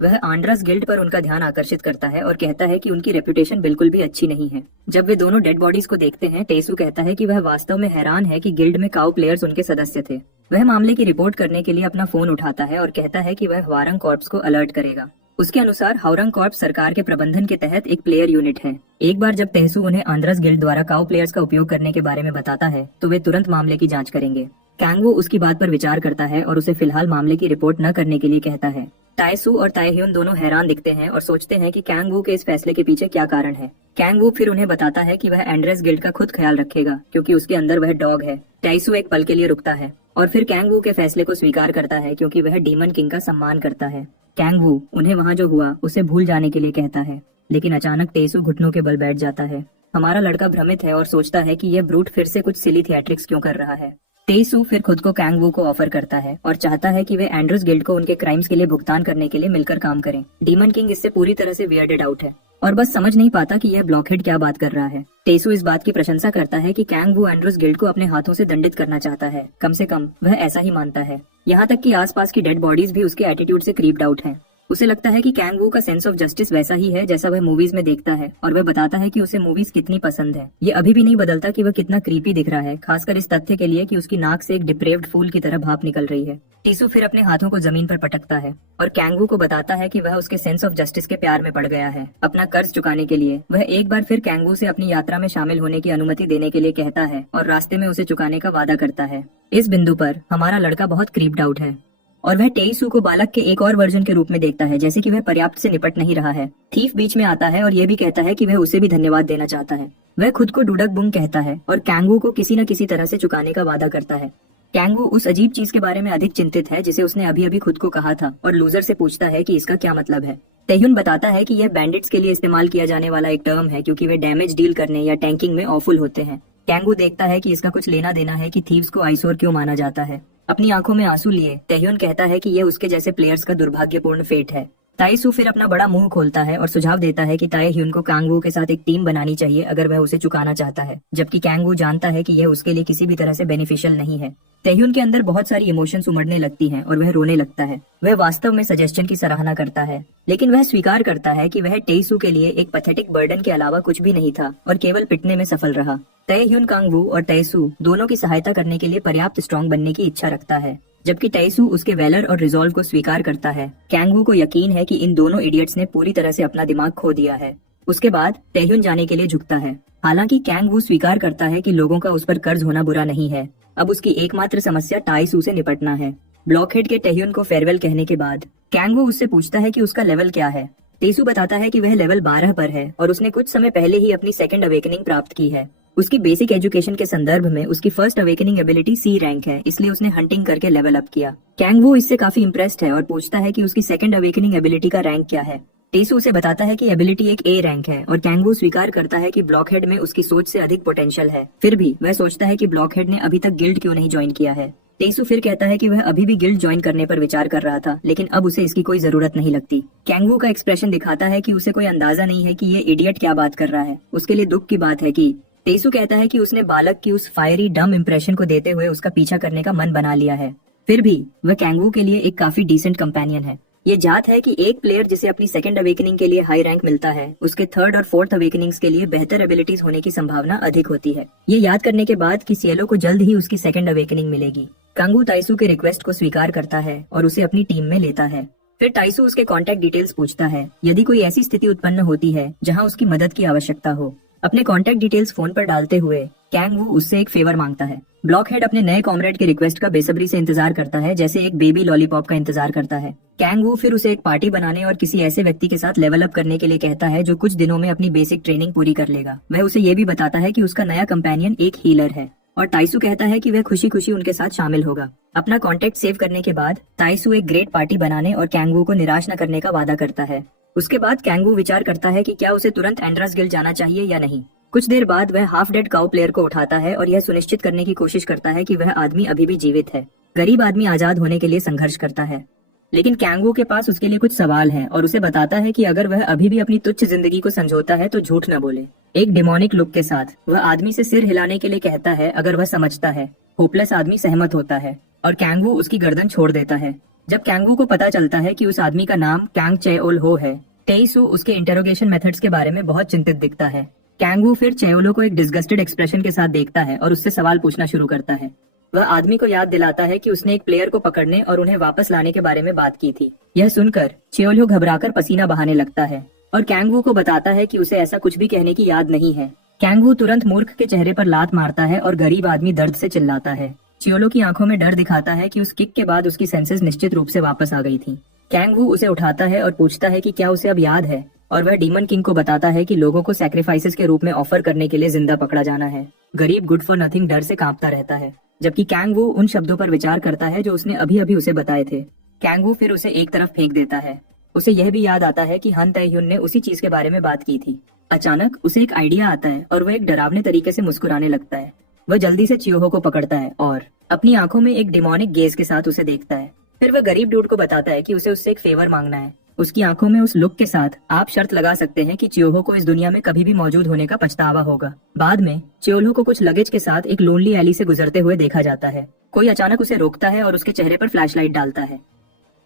वह आंड्रस गिल्ड पर उनका ध्यान आकर्षित करता है और कहता है कि उनकी रेपुटेशन बिल्कुल भी अच्छी नहीं है। जब वे दोनों डेड बॉडीज को देखते हैं, तेसू कहता है कि वह वास्तव में हैरान है कि गिल्ड में काउ प्लेयर्स उनके सदस्य थे। वह मामले की रिपोर्ट करने के लिए अपना फोन उठाता है और कहता है कि वह हवारंग कॉर्प्स को अलर्ट करेगा। उसके अनुसार हावरंग कॉर्प सरकार के प्रबंधन के तहत एक प्लेयर यूनिट है। एक बार जब तेसू उन्हें आंद्रस गिल्ड द्वारा काउ प्लेयर्स का उपयोग करने के बारे में बताता है तो वे तुरंत मामले की जांच करेंगे। कैंग वू उसकी बात पर विचार करता है और उसे फिलहाल मामले की रिपोर्ट न करने के लिए कहता है। ताएसू और ताएह्युन दोनों हैरान दिखते हैं और सोचते हैं कि कैंग वू के इस फैसले के पीछे क्या कारण है। कैंग वू फिर उन्हें बताता है कि वह एंड्रेस गिल्ड का खुद ख्याल रखेगा क्योंकि उसके अंदर वह डॉग है। ताएसू एक पल के लिए रुकता है और फिर कैंग वू के फैसले को स्वीकार करता है क्योंकि वह डीमन किंग का सम्मान करता है। कैंग वू उन्हें वहाँ जो हुआ उसे भूल जाने के लिए कहता है। लेकिन अचानक टेसू घुटनों के बल बैठ जाता है। हमारा लड़का भ्रमित है और सोचता है कि यह ब्रूट फिर से कुछ सिली थिएट्रिक्स क्यों कर रहा है। टेसू फिर खुद को कैंग वू को ऑफर करता है और चाहता है कि वे एंड्रूस गिल्ड को उनके क्राइम्स के लिए भुगतान करने के लिए मिलकर काम करें। डीमन किंग इससे पूरी तरह से वियर्डेड आउट है और बस समझ नहीं पाता कि यह ब्लॉकहेड क्या बात कर रहा है। टेसू इस बात की प्रशंसा करता है कि कैंग वू एंड्रूस गिल्ड को अपने हाथों से दंडित करना चाहता है, कम से कम वह ऐसा ही मानता है। यहाँ तक कि आसपास की डेड बॉडीज भी उसके एटीट्यूड से क्रीप्ड आउट हैं। उसे लगता है कि कैंग वू का सेंस ऑफ जस्टिस वैसा ही है जैसा वह मूवीज में देखता है और वह बताता है कि उसे मूवीज कितनी पसंद है। ये अभी भी नहीं बदलता कि वह कितना क्रीपी दिख रहा है, खासकर इस तथ्य के लिए कि उसकी नाक से एक डिप्रेव्ड फूल की तरह भाप निकल रही है। टीसू फिर अपने हाथों को जमीन पर पटकता है और कैंग वू को बताता है कि वह उसके सेंस ऑफ जस्टिस के प्यार में पड़ गया है। अपना कर्ज चुकाने के लिए वह एक बार फिर कैंग वू से अपनी यात्रा में शामिल होने की अनुमति देने के लिए कहता है और रास्ते में उसे चुकाने का वादा करता है। इस बिंदु पर हमारा लड़का बहुत क्रीप्ड आउट है और वह टेइसू को बालक के एक और वर्जन के रूप में देखता है, जैसे कि वह पर्याप्त से निपट नहीं रहा है। थीफ बीच में आता है और यह भी कहता है कि वह उसे भी धन्यवाद देना चाहता है। वह खुद को डुडक बुंग कहता है और कैंग वू को किसी न किसी तरह से चुकाने का वादा करता है। कैंग वू उस अजीब चीज के बारे में अधिक चिंतित है जिसे उसने अभी अभी खुद को कहा था और लूजर से पूछता है कि इसका क्या मतलब है। तैह्युन बताता है कि यह बैंडिट्स के लिए इस्तेमाल किया जाने वाला एक टर्म है क्योंकि वे डैमेज डील करने या टैंकिंग में ऑफुल होते हैं। कैंग वू देखता है कि इसका कुछ लेना देना है कि थीव्स को आइसोर क्यों माना जाता है। अपनी आंखों में आंसू लिए तैह्युन कहता है कि यह उसके जैसे प्लेयर्स का दुर्भाग्यपूर्ण फेट है। ताइसू फिर अपना बड़ा मुंह खोलता है और सुझाव देता है कि ताएह्युन को कैंग वू के साथ एक टीम बनानी चाहिए अगर वह उसे चुकाना चाहता है, जबकि कैंग वू जानता है कि यह उसके लिए किसी भी तरह से बेनिफिशियल नहीं है। तैह्युन के अंदर बहुत सारी इमोशंस उमड़ने लगती हैं और वह रोने लगता है। वह वास्तव में सजेशन की सराहना करता है, लेकिन वह स्वीकार करता है कि वह टेइसू के लिए एक पैथेटिक बर्डन के अलावा कुछ भी नहीं था और केवल पिटने में सफल रहा। तैह्युन कैंग वू और तैसू दोनों की सहायता करने के लिए पर्याप्त स्ट्रॉन्ग बनने की इच्छा रखता है, जबकि तैसू उसके वेलर और रिजॉल्व को स्वीकार करता है। कैंग वू को यकीन है कि इन दोनों इडियट्स ने पूरी तरह से अपना दिमाग खो दिया है। उसके बाद तैह्युन जाने के लिए झुकता है। हालांकि कैंग वू स्वीकार करता है कि लोगों का उस पर कर्ज होना बुरा नहीं है। अब उसकी एकमात्र समस्या ताइसू से निपटना है। ब्लॉकहेड के तैह्युन को फेयरवेल कहने के बाद कैंग वू उससे पूछता है कि उसका लेवल क्या है। तेसू बताता है कि वह लेवल 12 पर है और उसने कुछ समय पहले ही अपनी सेकंड अवेकनिंग प्राप्त की है। उसकी बेसिक एजुकेशन के संदर्भ में उसकी फर्स्ट अवेकनिंग एबिलिटी सी रैंक है, इसलिए उसने हंटिंग करके लेवल अप किया। कैंग वू इससे काफी इम्प्रेस्ड है और पूछता है कि उसकी सेकंड अवेकनिंग एबिलिटी का रैंक क्या है। टेसू उसे बताता है कि एबिलिटी एक ए रैंक है और कैंग वू स्वीकार करता है कि ब्लॉकहेड में उसकी सोच से अधिक पोटेंशियल है। फिर भी वह सोचता है कि ब्लॉकहेड ने अभी तक गिल्ड क्यों नहीं ज्वाइन किया है। टेसू फिर कहता है कि वह अभी भी गिल्ड ज्वाइन करने पर विचार कर रहा था, लेकिन अब उसे इसकी कोई जरूरत नहीं लगती। कैंग वू का एक्सप्रेशन दिखाता है कि उसे कोई अंदाजा नहीं है कि ये इडियट क्या बात कर रहा है। उसके लिए दुख की बात है कि टेसू कहता है कि उसने बालक की उस फायरी डम इंप्रेशन को देते हुए उसका पीछा करने का मन बना लिया है। फिर भी वह कैंग वू के लिए एक काफी डिसेंट कंपेनियन है। ये जात है कि एक प्लेयर जिसे अपनी सेकंड अवेकनिंग के लिए हाई रैंक मिलता है, उसके थर्ड और फोर्थ अवेकनिंग्स के लिए बेहतर एबिलिटीज होने की संभावना अधिक होती है। ये याद करने के बाद कि सिएलो को जल्द ही उसकी सेकंड अवेकनिंग मिलेगी। कैंग वू ताइसू के रिक्वेस्ट को स्वीकार करता है और उसे अपनी टीम में लेता है। फिर ताइसू उसके कॉन्टैक्ट डिटेल्स पूछता है यदि कोई ऐसी स्थिति उत्पन्न होती है जहाँ उसकी मदद की आवश्यकता हो। अपने कॉन्टैक्ट डिटेल्स फोन पर डालते हुए कैंग वू उससे एक फेवर मांगता है। ब्लॉकहेड अपने नए कॉमरेड के रिक्वेस्ट का बेसब्री से इंतजार करता है, जैसे एक बेबी लॉलीपॉप का इंतजार करता है। कैंग वू फिर उसे एक पार्टी बनाने और किसी ऐसे व्यक्ति के साथ लेवल अप करने के लिए कहता है जो कुछ दिनों में अपनी बेसिक ट्रेनिंग पूरी कर लेगा। वह उसे ये भी बताता है कि उसका नया कंपेनियन एक हीलर है और ताइसू कहता है कि वह खुशी खुशी उनके साथ शामिल होगा। अपना कॉन्टेक्ट सेव करने के बाद ताइसू एक ग्रेट पार्टी बनाने और कैंग वू को निराश न करने का वादा करता है। उसके बाद कैंग वू विचार करता है कि क्या उसे तुरंत एंड्रस गिल्ड जाना चाहिए या नहीं। कुछ देर बाद वह हाफ डेड काउ प्लेयर को उठाता है और यह सुनिश्चित करने की कोशिश करता है कि वह आदमी अभी भी जीवित है। गरीब आदमी आजाद होने के लिए संघर्ष करता है, लेकिन कैंग वू के पास उसके लिए कुछ सवाल हैं और उसे बताता है कि अगर वह अभी भी अपनी तुच्छ जिंदगी को संजोता है तो झूठ न बोले। एक डिमोनिक लुक के साथ वह आदमी से सिर हिलाने के लिए कहता है अगर वह समझता है। होपलेस आदमी सहमत होता है और कैंग वू उसकी गर्दन छोड़ देता है। जब कैंग वू को पता चलता है कि उस आदमी का नाम कैंग चेओल हो है, टेइसू उसके इंटेरोगेशन मेथड्स के बारे में बहुत चिंतित दिखता है। कैंग वू फिर चेओलो को एक डिस्गस्टेड एक्सप्रेशन के साथ देखता है और उससे सवाल पूछना शुरू करता है। वह आदमी को याद दिलाता है कि उसने एक प्लेयर को पकड़ने और उन्हें वापस लाने के बारे में बात की थी। यह सुनकर चेओलो घबराकर पसीना बहाने लगता है और कैंग वू को बताता है कि उसे ऐसा कुछ भी कहने की याद नहीं है। कैंग वू तुरंत मूर्ख के चेहरे पर लात मारता है और गरीब आदमी दर्द से चिल्लाता है। चेओलो की आंखों में डर दिखाता है कि उस किक के बाद उसकी सेंसेस निश्चित रूप से वापस आ गई थी। कैंग वू उसे उठाता है और पूछता है कि क्या उसे अब याद है, और वह डीमन किंग को बताता है कि लोगों को सैक्रिफाइसेस के रूप में ऑफर करने के लिए जिंदा पकड़ा जाना है। गरीब गुड फॉर नथिंग डर से कांपता रहता है, जबकि कैंग वू उन शब्दों पर विचार करता है जो उसने अभी अभी उसे बताए थे। कैंग वू फिर उसे एक तरफ फेंक देता है उसे यह भी याद आता है कि हन तयहुन ने उसी चीज के बारे में बात की थी। अचानक उसे एक आइडिया आता है और वह एक डरावने तरीके से मुस्कुराने लगता है। वह जल्दी से चियोहो को पकड़ता है और अपनी आंखों में एक डिमोनिक गेज के साथ उसे देखता है। फिर वह गरीब डूड को बताता है कि उसे उससे एक फेवर मांगना है। उसकी आंखों में उस लुक के साथ आप शर्त लगा सकते हैं कि चियोहो को इस दुनिया में कभी भी मौजूद होने का पछतावा होगा। बाद में चियोहो को कुछ लगेज के साथ एक लोनली एली से गुजरते हुए देखा जाता है। कोई अचानक उसे रोकता है और उसके चेहरे पर फ्लैशलाइट डालता है।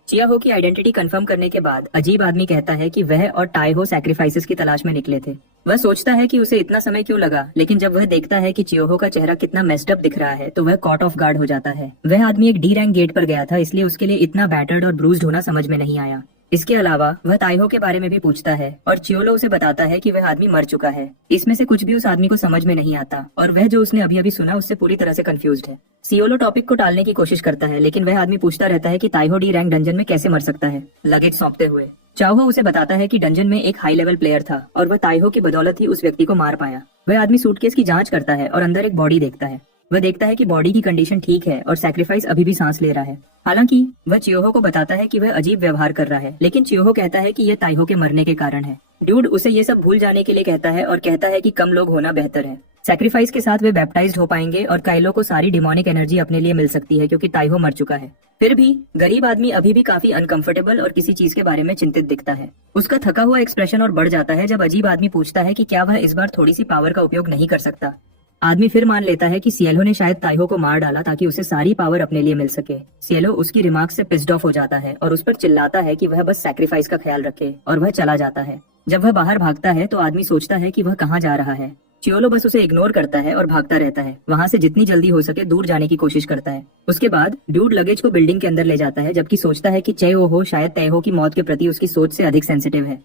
चियाहो की आइडेंटिटी कंफर्म करने के बाद अजीब आदमी कहता है कि वह और टाइहो सैक्रिफाइसेस की तलाश में निकले थे। वह सोचता है कि उसे इतना समय क्यों लगा, लेकिन जब वह देखता है कि चियोहो का चेहरा कितना मेस्ड अप दिख रहा है तो वह कॉट ऑफ गार्ड हो जाता है। वह आदमी एक डी रैंक गेट पर गया था, इसलिए उसके लिए इतना बैटर्ड और ब्रूज्ड होना समझ में नहीं आया। इसके अलावा वह ताइहो के बारे में भी पूछता है और चियोलो उसे बताता है कि वह आदमी मर चुका है। इसमें से कुछ भी उस आदमी को समझ में नहीं आता और वह जो उसने अभी अभी सुना उससे पूरी तरह से कंफ्यूज्ड है। सियोलो टॉपिक को टालने की कोशिश करता है, लेकिन वह आदमी पूछता रहता है कि ताइहो डी रैंक डंजन में कैसे मर सकता है। लगेज सौंपते हुए चाहो उसे बताता है कि डंजन में एक हाई लेवल प्लेयर था और वह ताइहो की बदौलत ही उस व्यक्ति को मार पाया। वह आदमी सूटकेस की जांच करता है और अंदर एक बॉडी देखता है। वह देखता है कि बॉडी की कंडीशन ठीक है और सैक्रिफाइस अभी भी सांस ले रहा है। हालांकि वह चियोहो को बताता है कि वह अजीब व्यवहार कर रहा है, लेकिन चियोहो कहता है कि यह ताइहो के मरने के कारण है। ड्यूड उसे ये सब भूल जाने के लिए कहता है और कहता है कि कम लोग होना बेहतर है। सैक्रिफाइस के साथ वे बैप्टाइज्ड हो पाएंगे और काइलो को सारी डिमोनिक एनर्जी अपने लिए मिल सकती है क्योंकि ताइहो मर चुका है। फिर भी गरीब आदमी अभी भी काफी अनकंफर्टेबल और किसी चीज के बारे में चिंतित दिखता है। उसका थका हुआ एक्सप्रेशन और बढ़ जाता है जब अजीब आदमी पूछता है कि क्या वह इस बार थोड़ी सी पावर का उपयोग नहीं कर सकता। आदमी फिर मान लेता है कि सियलो ने शायद ताइहो को मार डाला ताकि उसे सारी पावर अपने लिए मिल सके। सियलो उसकी रिमार्क से पिस्ड ऑफ हो जाता है और उस पर चिल्लाता है कि वह बस सैक्रिफाइस का ख्याल रखे और वह चला जाता है। जब वह बाहर भागता है तो आदमी सोचता है कि वह कहाँ जा रहा है। चियोलो बस उसे इग्नोर करता है और भागता रहता है। वहाँ से जितनी जल्दी हो सके दूर जाने की कोशिश करता है। उसके बाद ड्यूड लगेज को बिल्डिंग के अंदर ले जाता है, जबकि सोचता है कि चेओहो शायद तैहो की मौत के प्रति उसकी सोच से अधिक सेंसिटिव है।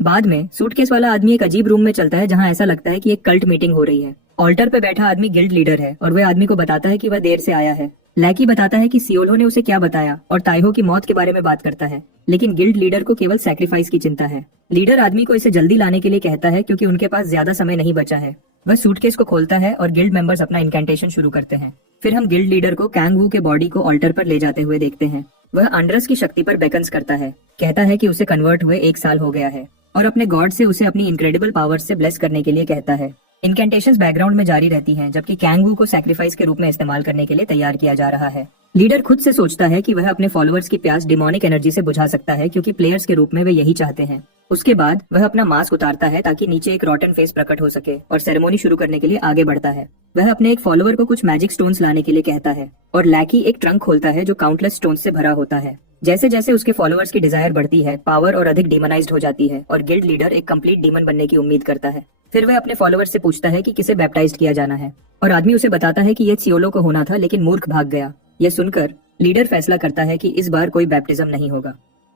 बाद में सूटकेस वाला आदमी एक अजीब रूम में चलता है जहाँ ऐसा लगता है कि एक कल्ट मीटिंग हो रही है। ऑल्टर पे बैठा आदमी गिल्ड लीडर है और वह आदमी को बताता है कि वह देर से आया है। लैकी बताता है कि सियोलो ने उसे क्या बताया और ताइहो की मौत के बारे में बात करता है, लेकिन गिल्ड लीडर को केवल सैक्रिफाइस की चिंता है। लीडर आदमी को इसे जल्दी लाने के लिए कहता है क्योंकि उनके पास ज्यादा समय नहीं बचा है। वह सूटकेस को खोलता है और गिल्ड मेंबर्स अपना इनकेंटेशन शुरू करते हैं। फिर हम गिल्ड लीडर को कैंग वू के बॉडी को ऑल्टर पर ले जाते हुए देखते हैं। वह आंड्रस की शक्ति पर बेकन्स करता है, कहता है कि उसे कन्वर्ट हुए 1 साल हो गया है और अपने गॉड से उसे अपनी इनक्रेडिबल पावर्स से ब्लेस करने के लिए कहता है। इनकेंटेशंस बैकग्राउंड में जारी रहती हैं, जबकि कैंग वू को सैक्रिफाइस के रूप में इस्तेमाल करने के लिए तैयार किया जा रहा है। लीडर खुद से सोचता है कि वह अपने फॉलोअर्स की प्यास डिमोनिक एनर्जी से बुझा सकता है क्योंकि प्लेयर्स के रूप में वे यही चाहते हैं। उसके बाद वह अपना मास्क उतारता है ताकि नीचे एक रॉटन फेस प्रकट हो सके और सेरेमोनी शुरू करने के लिए आगे बढ़ता है। वह अपने एक फॉलोअर को कुछ मैजिक स्टोन्स लाने के लिए कहता है और लैकी एक ट्रंक खोलता है जो काउंटलेस स्टोन्स से भरा होता है। जैसे जैसे उसके फॉलोअर्स की डिजायर बढ़ती है, पावर और अधिक डिमोनाइज्ड हो जाती है और गिल्ड लीडर एक कंप्लीट डीमन बनने की उम्मीद करता है। फिर वह अपने फॉलोअर्स से पूछता है कि किसे बैप्टाइज्ड किया जाना है और आदमी उसे बताता है कि यह सियोलो को होना था, लेकिन मूर्ख भाग गया। यह सुनकर लीडर फैसला करता है कि इस बार कोई बैप्टिज्म नहीं होगा।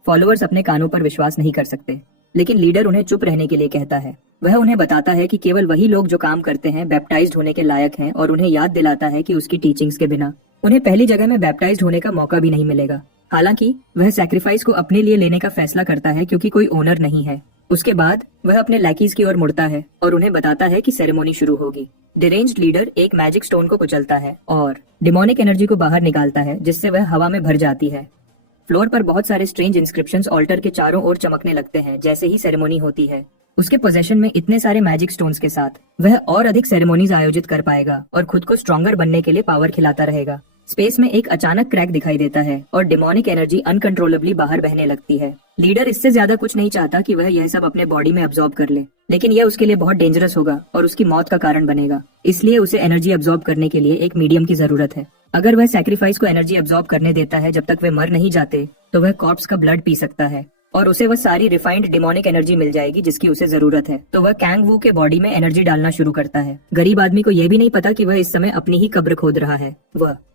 फॉलोअर्स अपने कानों पर विश्वास नहीं कर सकते, लेकिन लीडर उन्हें चुप रहने के लिए कहता है। वह उन्हें बताता है कि केवल वही लोग जो काम करते हैं बैप्टाइज्ड होने के लायक हैं और उन्हें याद दिलाता है कि उसकी टीचिंग्स के बिना उन्हें पहली जगह में बैप्टाइज्ड होने का मौका भी नहीं मिलेगा। हालांकि वह सैक्रिफाइस को अपने लिए लेने का फैसला करता है क्योंकि कोई ओनर नहीं है। उसके बाद वह अपने लैकीज की ओर मुड़ता है और उन्हें बताता है कि सेरेमोनी शुरू होगी। डिरेंज्ड लीडर एक मैजिक स्टोन को कुचलता है और डिमोनिक एनर्जी को बाहर निकालता है, जिससे वह हवा में भर जाती है। फ्लोर पर बहुत सारे स्ट्रेंज इंस्क्रिप्शंस ऑल्टर के चारों ओर चमकने लगते हैं जैसे ही सेरेमोनी होती है। उसके पोजेशन में इतने सारे मैजिक स्टोन्स के साथ वह और अधिक सेरेमोनीज आयोजित कर पाएगा और खुद को स्ट्रॉन्गर बनने के लिए पावर खिलाता रहेगा। स्पेस में एक अचानक क्रैक दिखाई देता है और डिमोनिक एनर्जी अनकंट्रोलेबली बाहर बहने लगती है। लीडर इससे ज्यादा कुछ नहीं चाहता कि वह यह सब अपने बॉडी में अब्सॉर्ब कर ले, लेकिन यह उसके लिए बहुत डेंजरस होगा और उसकी मौत का कारण बनेगा। इसलिए उसे एनर्जी अब्सॉर्ब करने के लिए एक मीडियम की जरूरत है। अगर वह सैक्रिफाइस को एनर्जी अब्सॉर्ब करने देता है जब तक वे मर नहीं जाते, तो वह कॉर्प्स का ब्लड पी सकता है और उसे वह सारी रिफाइंड डिमोनिक एनर्जी मिल जाएगी जिसकी उसे जरूरत है। तो वह कैंग वू के बॉडी में एनर्जी डालना शुरू करता है। गरीब आदमी को यह भी नहीं पता कि वह इस समय अपनी ही कब्र खोद रहा है।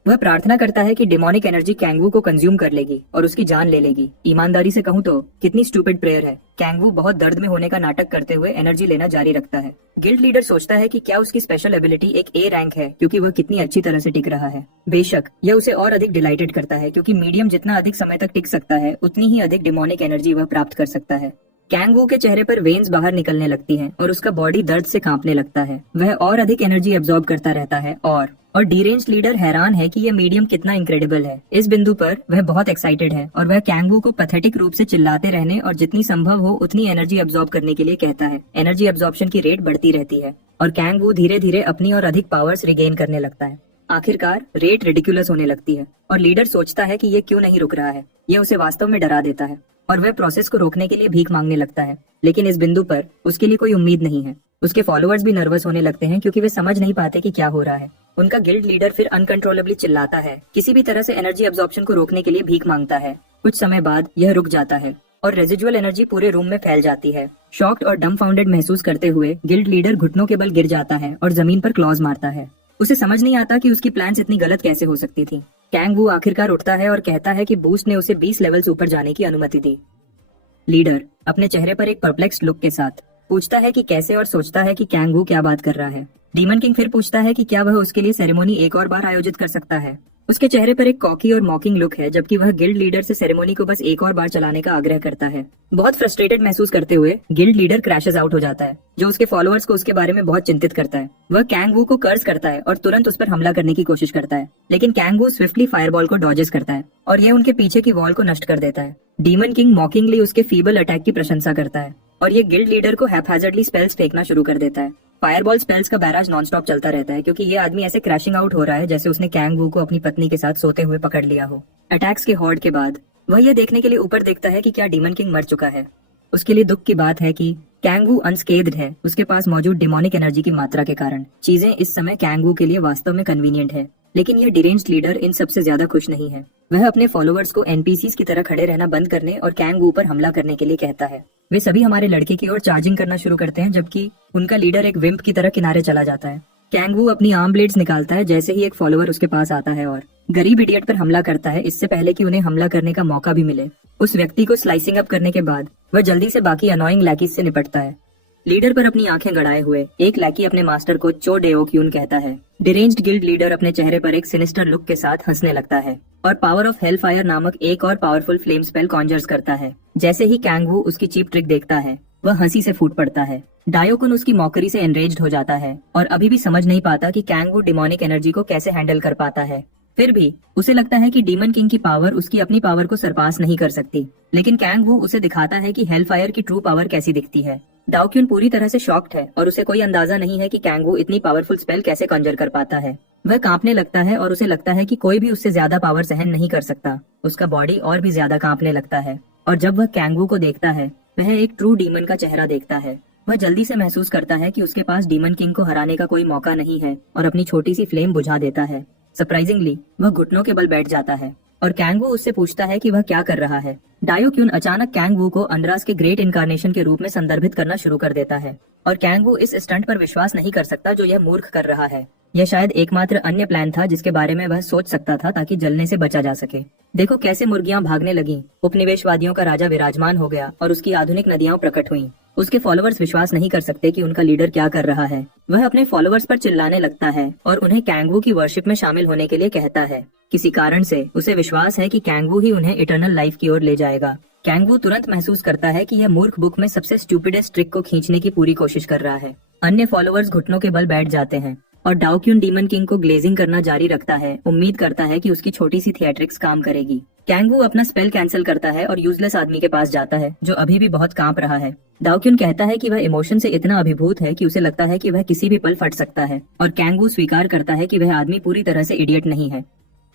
वह प्रार्थना करता है कि डिमोनिक एनर्जी कैंग वू को कंज्यूम कर लेगी और उसकी जान ले लेगी। ईमानदारी से कहूँ तो कितनी स्टूपिड प्रेयर है। कैंग वू बहुत दर्द में होने का नाटक करते हुए एनर्जी लेना जारी रखता है। गिल्ड लीडर सोचता है कि क्या उसकी स्पेशल एबिलिटी एक ए रैंक है क्योंकि वह कितनी अच्छी तरह से टिक रहा है। बेशक यह उसे और अधिक डिलाइटेड करता है क्योंकि मीडियम जितना अधिक समय तक टिक सकता है उतनी ही अधिक डिमोनिक एनर्जी वह प्राप्त कर सकता है। कैंग वू के चेहरे पर वेन्स बाहर निकलने लगती हैं और उसका बॉडी दर्द से कांपने लगता है। वह और अधिक एनर्जी अब्सॉर्ब करता रहता है और और डीरेंज लीडर हैरान है कि यह मीडियम कितना इनक्रेडिबल है। इस बिंदु पर वह बहुत एक्साइटेड है और वह कैंगवू को पैथेटिक रूप से चिल्लाते रहने और जितनी संभव हो उतनी एनर्जी अब्सॉर्ब करने के लिए कहता है। एनर्जी अब्सॉर्प्शन की रेट बढ़ती रहती है और कैंगवू धीरे धीरे अपनी और अधिक पावर्स रिगेन करने लगता है। आखिरकार रेट रिडिकुलस होने लगती है और लीडर सोचता है कि ये क्यों नहीं रुक रहा है। यह उसे वास्तव में डरा देता है और वह प्रोसेस को रोकने के लिए भीख मांगने लगता है, लेकिन इस बिंदु पर उसके लिए कोई उम्मीद नहीं है। उसके फॉलोअर्स भी नर्वस होने लगते हैं क्योंकि वे समझ नहीं पाते कि क्या हो रहा है। उनका गिल्ड लीडर फिर अनकंट्रोलेबली चिल्लाता है, किसी भी तरह से एनर्जी अब्सॉर्प्शन को रोकने के लिए भीख मांगता है। कुछ समय बाद यह रुक जाता है और रेजिजुअल एनर्जी पूरे रूम में फैल जाती है। शॉक्ड और डम्फाउंडेड महसूस करते हुए गिल्ड लीडर घुटनों के बल गिर जाता है और जमीन पर क्लॉज मारता है। उसे समझ नहीं आता कि उसकी प्लान्स इतनी गलत कैसे हो सकती थी। कैंगवू आखिरकार उठता है और कहता है कि बूस्ट ने उसे 20 लेवल्स ऊपर जाने की अनुमति दी। लीडर अपने चेहरे पर एक परप्लेक्स्ड लुक के साथ पूछता है कि कैसे और सोचता है कि कैंगवू क्या बात कर रहा है। डीमन किंग फिर पूछता है कि क्या वह उसके लिए सेरेमोनी एक और बार आयोजित कर सकता है। उसके चेहरे पर एक कॉकी और मॉकिंग लुक है, जबकि वह गिल्ड लीडर से सेरेमोनी को बस एक और बार चलाने का आग्रह करता है। बहुत फ्रस्ट्रेटेड महसूस करते हुए गिल्ड लीडर क्रैशेस आउट हो जाता है, जो उसके फॉलोअर्स को उसके बारे में बहुत चिंतित करता है। वह कैंगवू को कर्ज करता है और तुरंत उस पर हमला करने की कोशिश करता है, लेकिन कैंगवू स्विफ्टली फायरबॉल को डॉजेस करता है और यह उनके पीछे की वॉल को नष्ट कर देता है। डीमन किंग मॉकिंगली उसके फीबल अटैक की प्रशंसा करता है और ये गिल्ड लीडर को हैप्पैज़र्डली स्पेल्स फेंकना शुरू कर देता है। फायरबॉल स्पेल्स का बैराज नॉनस्टॉप चलता रहता है क्योंकि ये आदमी ऐसे क्रैशिंग आउट हो रहा है जैसे उसने कैंगवू को अपनी पत्नी के साथ सोते हुए पकड़ लिया हो। अटैक्स के हॉर्ड के बाद वह यह देखने के लिए ऊपर देखता है कि क्या डीमन किंग मर चुका है। उसके लिए दुख की बात है कि कैंगवू अनस्केथ्ड है उसके पास मौजूद डिमोनिक एनर्जी की मात्रा के कारण। चीजें इस समय कैंगवू के लिए वास्तव में कन्वीनियंट है, लेकिन यह डिरेंज्ड लीडर इन सबसे ज्यादा खुश नहीं है। वह अपने फॉलोअर्स को एनपीसीज की तरह खड़े रहना बंद करने और कैंगवू पर हमला करने के लिए कहता है। वे सभी हमारे लड़के की ओर चार्जिंग करना शुरू करते हैं, जबकि उनका लीडर एक विम्प की तरह किनारे चला जाता है। कैंगवू अपनी आर्म ब्लेड्स निकालता है जैसे ही एक फॉलोअर उसके पास आता है और गरीब इडियट पर हमला करता है, इससे पहले कि उन्हें हमला करने का मौका भी मिले। उस व्यक्ति को स्लाइसिंग अप करने के बाद वह जल्दी से बाकी अनोइंग लैकीज से निपटता है। लीडर पर अपनी आंखें गड़ाए हुए एक लैकी अपने मास्टर को चो डेओक्यून कहता है। डिरेंज्ड गिल्ड लीडर अपने चेहरे पर एक सिनिस्टर लुक के साथ हंसने लगता है और पावर ऑफ हेल फायर नामक एक और पावरफुल फ्लेम स्पेल कॉन्जर्स करता है। जैसे ही कैंगवू उसकी चीप ट्रिक देखता है, वह हंसी से फूट पड़ता है। डायोकुन उसकी मॉकरी से एनरेज्ड हो जाता है और अभी भी समझ नहीं पाता कि कैंगवू डिमोनिक एनर्जी को कैसे हैंडल कर पाता है। फिर भी उसे लगता है कि डीमन किंग की पावर उसकी अपनी पावर को सरपास नहीं कर सकती, लेकिन कैंगवू उसे दिखाता है कि हेल फायर की ट्रू पावर कैसी दिखती है। डाओक्यून पूरी तरह से शॉक्ड है और उसे कोई अंदाजा नहीं है कि कैंगवू इतनी पावरफुल स्पेल कैसे कॉन्जर कर पाता है। वह कांपने लगता है और उसे लगता है कि कोई भी उससे ज्यादा पावर सहन नहीं कर सकता। उसका बॉडी और भी ज्यादा कांपने लगता है और जब वह कैंगवू को देखता है, वह एक ट्रू डीमन का चेहरा देखता है। वह जल्दी से महसूस करता है कि उसके पास डीमन किंग को हराने का कोई मौका नहीं है और अपनी छोटी सी फ्लेम बुझा देता है। सरप्राइजिंगली वह घुटनों के बल बैठ जाता है और कैंगवू उससे पूछता है कि वह क्या कर रहा है। डायोक्यून अचानक कैंगवू को अंद्रास के ग्रेट इनकारनेशन के रूप में संदर्भित करना शुरू कर देता है और कैंगवू इस स्टंट पर विश्वास नहीं कर सकता जो यह मूर्ख कर रहा है। यह शायद एकमात्र अन्य प्लान था जिसके बारे में वह सोच सकता था ताकि जलने से बचा जा सके। देखो कैसे मुर्गियां भागने लगीं, उपनिवेशवादियों का राजा विराजमान हो गया और उसकी आधुनिक नदियां प्रकट हुईं। उसके फॉलोअर्स विश्वास नहीं कर सकते कि उनका लीडर क्या कर रहा है। वह अपने फॉलोअर्स पर चिल्लाने लगता है और उन्हें कैंगवू की वर्शिप में शामिल होने के लिए कहता है। किसी कारण से उसे विश्वास है कि कैंगवू ही उन्हें इटर्नल लाइफ की ओर ले जाएगा। कैंगवू तुरंत महसूस करता है कि यह मूर्ख बुक में सबसे स्टूपिडेस्ट ट्रिक को खींचने की पूरी कोशिश कर रहा है। अन्य फॉलोअर्स घुटनों के बल बैठ जाते हैं और डाओक्यून डीमन किंग को ग्लेजिंग करना जारी रखता है, उम्मीद करता है कि उसकी छोटी सी थिएट्रिक्स काम करेगी। कैंगवू अपना स्पेल कैंसिल करता है और यूजलेस आदमी के पास जाता है जो अभी भी बहुत कांप रहा है। डाओक्यून कहता है कि वह इमोशन से इतना अभिभूत है कि उसे लगता है कि वह किसी भी पल फट सकता है और कैंगवू स्वीकार करता है कि वह आदमी पूरी तरह से इडियट नहीं है।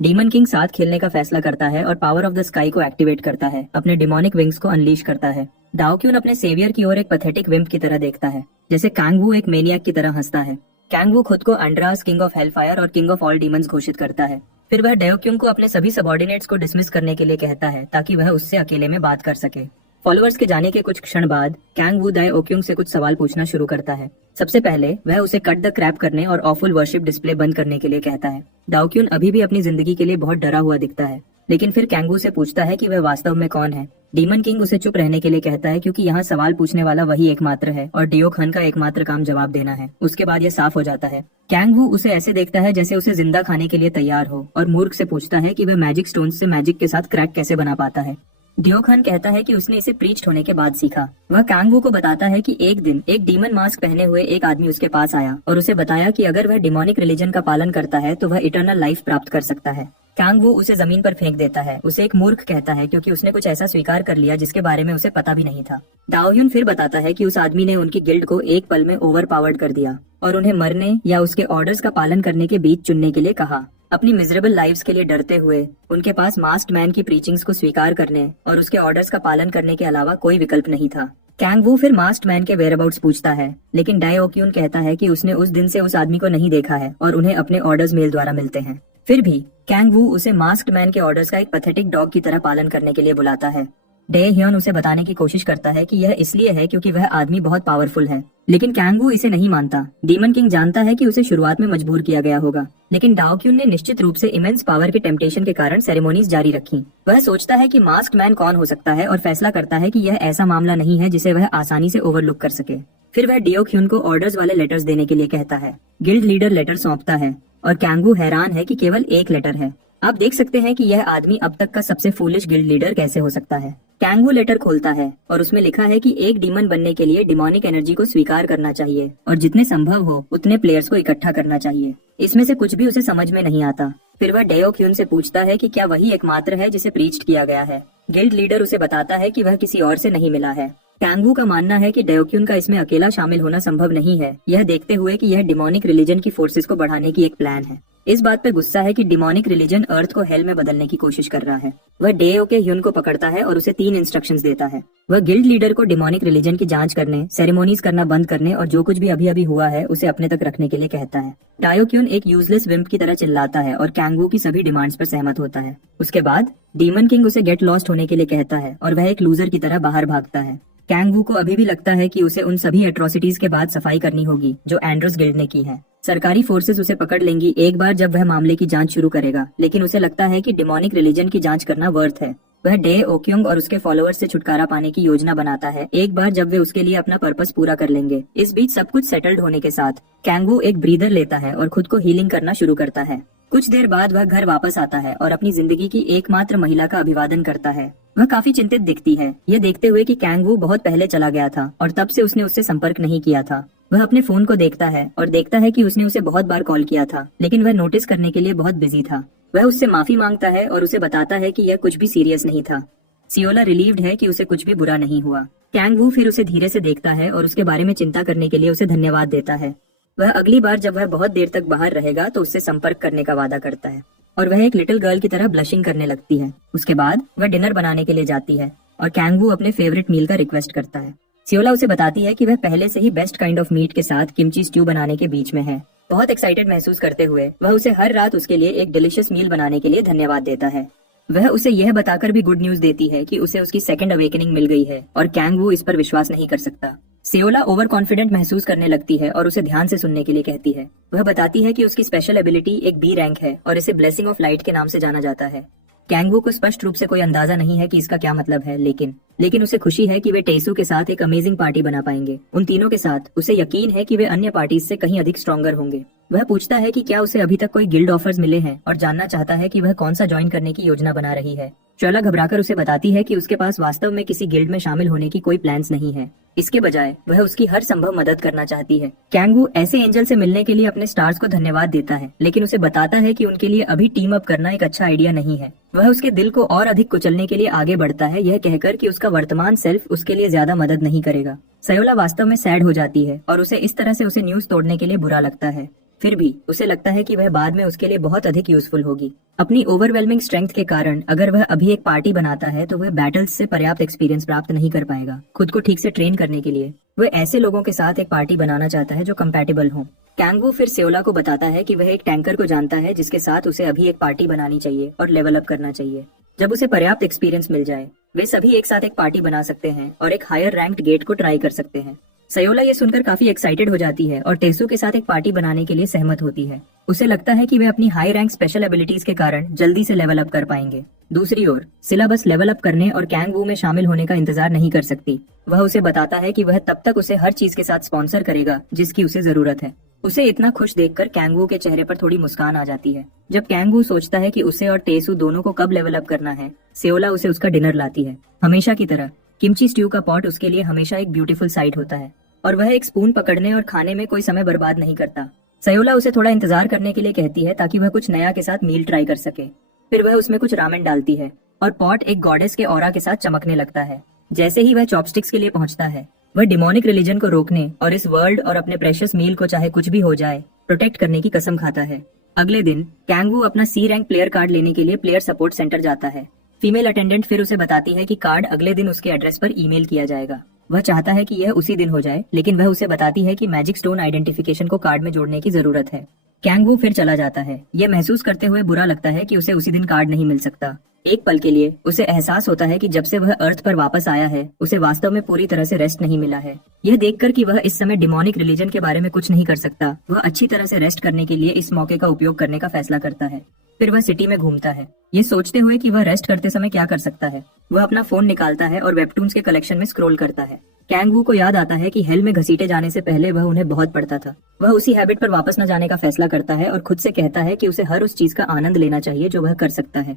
डीमन किंग साथ खेलने का फैसला करता है और पावर ऑफ द स्काई को एक्टिवेट करता है, अपने डिमोनिक विंग्स को अनलीश करता है। डाओक्यून अपने सेवियर की ओर एक पैथेटिक विम्प की तरह देखता है, जैसे कैंगवू एक मेनियक की तरह हंसता है। कैंगवू खुद को अंड्रास किंग ऑफ हेलफायर और किंग ऑफ ऑल डीमंस घोषित करता है। फिर वह डायोक्यून को अपने सभी सबऑर्डिनेट्स को डिसमिस करने के लिए कहता है ताकि वह उससे अकेले में बात कर सके। फॉलोअर्स के जाने के कुछ क्षण बाद कैंगवू डायोक्यून से कुछ सवाल पूछना शुरू करता है। सबसे पहले वह उसे कट द क्रैप करने और ऑफुल वर्शिप डिस्प्ले बंद करने के लिए कहता है। डायोक्यून अभी भी अपनी जिंदगी के लिए बहुत डरा हुआ दिखता है, लेकिन फिर कैंगवू से पूछता है कि वह वास्तव में कौन है। डीमन किंग उसे चुप रहने के लिए कहता है क्योंकि यहाँ सवाल पूछने वाला वही एकमात्र है और डियोखन का एकमात्र काम जवाब देना है। उसके बाद यह साफ हो जाता है। कैंगवू उसे ऐसे देखता है जैसे उसे जिंदा खाने के लिए तैयार हो और मूर्ख से पूछता है कि वह मैजिक स्टोन्स से मैजिक के साथ क्रैक कैसे बना पाता है। ड्योखन कहता है कि उसने इसे प्रीच्ड होने के बाद सीखा। वह कांग वू को बताता है कि एक दिन एक डीमन मास्क पहने हुए एक आदमी उसके पास आया और उसे बताया कि अगर वह डिमोनिक रिलीजन का पालन करता है तो वह इटर्नल लाइफ प्राप्त कर सकता है। कांग वू उसे जमीन पर फेंक देता है, उसे एक मूर्ख कहता है क्योंकि उसने कुछ ऐसा स्वीकार कर लिया जिसके बारे में उसे पता भी नहीं था। दाओयुन फिर बताता है कि उस आदमी ने उनकी गिल्ड को एक पल में ओवर पावर्ड कर दिया और उन्हें मरने या उसके ऑर्डर्स का पालन करने के बीच चुनने के लिए कहा। अपनी मिजरेबल लाइफ्स के लिए डरते हुए उनके पास मास्क्ड मैन की प्रीचिंग्स को स्वीकार करने और उसके ऑर्डर्स का पालन करने के अलावा कोई विकल्प नहीं था। कांग वू फिर मास्क्ड मैन के वेयरअबाउट्स पूछता है, लेकिन डायोक्यून कहता है कि उसने उस दिन से उस आदमी को नहीं देखा है और उन्हें अपने ऑर्डर्स मेल द्वारा मिलते हैं। फिर भी कांग वू उसे मास्क्ड मैन के ऑर्डर्स का एक पैथेटिक डॉग की तरह पालन करने के लिए बुलाता है। डे ह्योन उसे बताने की कोशिश करता है कि यह इसलिए है क्योंकि वह आदमी बहुत पावरफुल है, लेकिन कांग वू इसे नहीं मानता। डीमन किंग जानता है कि उसे शुरुआत में मजबूर किया गया होगा, लेकिन डाओक्यून ने निश्चित रूप से इमेंस पावर के टेम्पटेशन के कारण सेरेमोनीज जारी रखी। वह सोचता है कि मास्क्ड मैन कौन हो सकता है और फैसला करता है कि यह ऐसा मामला नहीं है जिसे वह आसानी से ओवरलुक कर सके। फिर वह डियोक्यून को ऑर्डर्स वाले लेटर्स देने के लिए कहता है। गिल्ड लीडर लेटर सौंपता है और कांग वू हैरान है कि केवल एक लेटर है। आप देख सकते हैं कि यह आदमी अब तक का सबसे फूलिश गिल्ड लीडर कैसे हो सकता है। कांग वू लेटर खोलता है और उसमें लिखा है कि एक डीमन बनने के लिए डिमोनिक एनर्जी को स्वीकार करना चाहिए और जितने संभव हो उतने प्लेयर्स को इकट्ठा करना चाहिए। इसमें से कुछ भी उसे समझ में नहीं आता। फिर वह डेयोक्यून से पूछता है कि क्या वही एकमात्र है जिसे प्रीच्ड किया गया है। गिल्ड लीडर उसे बताता है कि वह किसी और से नहीं मिला है। कांग वू का मानना है कि डेयोक्यून का इसमें अकेला शामिल होना संभव नहीं है, यह देखते हुए कि यह डिमोनिक रिलीजन की फोर्सेस को बढ़ाने की एक प्लान है। इस बात पे गुस्सा है कि डिमोनिक रिलीजन अर्थ को हेल में बदलने की कोशिश कर रहा है। वह डेओ के ह्युन को पकड़ता है और उसे 3 इंस्ट्रक्शंस देता है। वह गिल्ड लीडर को डिमोनिक रिलीजन की जांच करने, सेरेमोनीज करना बंद करने और जो कुछ भी अभी अभी हुआ है उसे अपने तक रखने के लिए कहता है। डायोक्यून एक यूजलेस विम्प की तरह चिल्लाता है और कांग वू की सभी डिमांड्स पर सहमत होता है। उसके बाद डीमन किंग उसे गेट लॉस्ट होने के लिए कहता है और वह एक लूजर की तरह बाहर भागता है। कांग वू को अभी भी लगता है कि उसे उन सभी एट्रोसिटीज के बाद सफाई करनी होगी जो एंड्रोस गिल्ड ने की है। सरकारी फोर्सेस उसे पकड़ लेंगी एक बार जब वह मामले की जांच शुरू करेगा, लेकिन उसे लगता है कि डिमोनिक रिलीजन की जांच करना वर्थ है। वह डे ओक्योंग और उसके फॉलोअर्स से छुटकारा पाने की योजना बनाता है एक बार जब वे उसके लिए अपना पर्पस पूरा कर लेंगे। इस बीच सब कुछ सेटल्ड होने के साथ कांग वू एक ब्रीदर लेता है और खुद को हीलिंग करना शुरू करता है। कुछ देर बाद वह घर वापस आता है और अपनी जिंदगी की एकमात्र महिला का अभिवादन करता है। वह काफी चिंतित दिखती है, यह देखते हुए कि कांग वू बहुत पहले चला गया था और तब से उसने उससे संपर्क नहीं किया था। वह अपने फोन को देखता है और देखता है कि उसने उसे बहुत बार कॉल किया था, लेकिन वह नोटिस करने के लिए बहुत बिजी था। वह उससे माफी मांगता है और उसे बताता है कि यह कुछ भी सीरियस नहीं था। सियोला रिलीव्ड है कि उसे कुछ भी बुरा नहीं हुआ। कांग वू फिर उसे धीरे से देखता है और उसके बारे में चिंता करने के लिए उसे धन्यवाद देता है। वह अगली बार जब वह बहुत देर तक बाहर रहेगा तो उससे संपर्क करने का वादा करता है और वह एक लिटिल गर्ल की तरह ब्लशिंग करने लगती है। उसके बाद वह डिनर बनाने के लिए जाती है और कांग वू अपने फेवरेट मील का रिक्वेस्ट करता है। सियोला उसे बताती है कि वह पहले से ही बेस्ट काइंड ऑफ मीट के साथ किमची स्ट्यू बनाने के बीच में है। बहुत एक्साइटेड महसूस करते हुए वह उसे हर रात उसके लिए एक डिलिशियस मील बनाने के लिए धन्यवाद देता है। वह उसे यह बताकर भी गुड न्यूज देती है कि उसे उसकी सेकंड अवेकनिंग मिल गई है और कांग वू इस पर विश्वास नहीं कर सकता। सियोला ओवर कॉन्फिडेंट महसूस करने लगती है और उसे ध्यान से सुनने के लिए कहती है। वह बताती है कि उसकी स्पेशल एबिलिटी एक बी रैंक है और इसे ब्लेसिंग ऑफ लाइट के नाम से जाना जाता है। कांग वू को स्पष्ट रूप से कोई अंदाजा नहीं है कि इसका क्या मतलब है, लेकिन उसे खुशी है कि वे टेसू के साथ एक अमेजिंग पार्टी बना पाएंगे। उन तीनों के साथ उसे यकीन है कि वे अन्य पार्टीज से कहीं अधिक स्ट्रॉन्गर होंगे। वह पूछता है कि क्या उसे अभी तक कोई गिल्ड ऑफर्स मिले हैं और जानना चाहता है कि वह कौन सा ज्वाइन करने की योजना बना रही है। शोला घबराकर उसे बताती है कि उसके पास वास्तव में किसी गिल्ड में शामिल होने की कोई प्लान्स नहीं है। इसके बजाय वह उसकी हर संभव मदद करना चाहती है। कांग वू ऐसे एंजल से मिलने के लिए अपने स्टार्स को धन्यवाद देता है, लेकिन उसे बताता है कि उनके लिए अभी टीम अप करना एक अच्छा आइडिया नहीं है। वह उसके दिल को और अधिक कुचलने के लिए आगे बढ़ता है, यह कहकर कि उसका वर्तमान सेल्फ उसके लिए ज्यादा मदद नहीं करेगा। सयोला वास्तव में सैड हो जाती है और उसे इस तरह से उसे न्यूज तोड़ने के लिए बुरा लगता है। फिर भी उसे लगता है कि वह बाद में उसके लिए बहुत अधिक यूजफुल होगी। अपनी ओवरवेलमिंग स्ट्रेंथ के कारण अगर वह अभी एक पार्टी बनाता है तो वह बैटल्स से पर्याप्त एक्सपीरियंस प्राप्त नहीं कर पाएगा। खुद को ठीक से ट्रेन करने के लिए वह ऐसे लोगों के साथ एक पार्टी बनाना चाहता है जो कंपैटिबल हो। कांग वू फिर सियोला को बताता है कि वह एक टैंकर को जानता है जिसके साथ उसे अभी एक पार्टी बनानी चाहिए और लेवल अप करना चाहिए। जब उसे पर्याप्त एक्सपीरियंस मिल जाए वे सभी एक साथ एक पार्टी बना सकते हैं और एक हायर रैंक्ड गेट को ट्राई कर सकते हैं। सयोला ये सुनकर काफी एक्साइटेड हो जाती है और टेसू के साथ एक पार्टी बनाने के लिए सहमत होती है। उसे लगता है कि वे अपनी हाई रैंक स्पेशल एबिलिटीज के कारण जल्दी से लेवल अप कर पाएंगे। दूसरी ओर सिला बस लेवल अप करने और कांग वू में शामिल होने का इंतजार नहीं कर सकती। वह उसे बताता है कि वह तब तक उसे हर चीज के साथ स्पॉन्सर करेगा जिसकी उसे जरूरत है। उसे इतना खुश देखकर कैंगवू के चेहरे पर थोड़ी मुस्कान आ जाती है। जब कैंगवू सोचता है कि उसे और टेसू दोनों को कब लेवल अप करना है, सेओला उसे उसका डिनर लाती है। हमेशा की तरह किमची स्ट्यू का पॉट उसके लिए हमेशा एक ब्यूटीफुल साइट होता है और वह एक स्पून पकड़ने और खाने में कोई समय बर्बाद नहीं करता। सयोला उसे थोड़ा इंतजार करने के लिए कहती है ताकि वह कुछ नया के साथ मील ट्राई कर सके। फिर वह उसमें कुछ रामेन डालती है और पॉट एक गॉडेस के ऑरा के साथ चमकने लगता है। जैसे ही वह चॉपस्टिक्स के लिए पहुंचता है, वह डिमोनिक रिलीजन को रोकने और इस वर्ल्ड और अपने प्रेशियस मील को चाहे कुछ भी हो जाए प्रोटेक्ट करने की कसम खाता है। अगले दिन कैंगवू अपना सी रैंक प्लेयर कार्ड लेने के लिए प्लेयर सपोर्ट सेंटर जाता है। फीमेल अटेंडेंट फिर उसे बताती है कि कार्ड अगले दिन उसके एड्रेस पर ईमेल किया जाएगा। वह चाहता है कि यह उसी दिन हो जाए, लेकिन वह उसे बताती है कि मैजिक स्टोन आइडेंटिफिकेशन को कार्ड में जोड़ने की जरूरत है। कैंगवू फिर चला जाता है। यह महसूस करते हुए बुरा लगता है कि उसे उसी दिन कार्ड नहीं मिल सकता। एक पल के लिए उसे एहसास होता है कि जब से वह अर्थ पर वापस आया है, उसे वास्तव में पूरी तरह से रेस्ट नहीं मिला है। यह देखकर कि वह इस समय डिमोनिक रिलीजन के बारे में कुछ नहीं कर सकता, वह अच्छी तरह से रेस्ट करने के लिए इस मौके का उपयोग करने का फैसला करता है। फिर वह सिटी में घूमता है, ये सोचते हुए कि वह रेस्ट करते समय क्या कर सकता है। वह अपना फोन निकालता है और वेबटून्स के कलेक्शन में स्क्रॉल करता है। कैंगवू को याद आता है कि हेल में घसीटे जाने से पहले वह उन्हें बहुत पढ़ता था। वह उसी हैबिट पर वापस न जाने का फैसला करता है और खुद से कहता है कि उसे हर उस चीज का आनंद लेना चाहिए जो वह कर सकता है।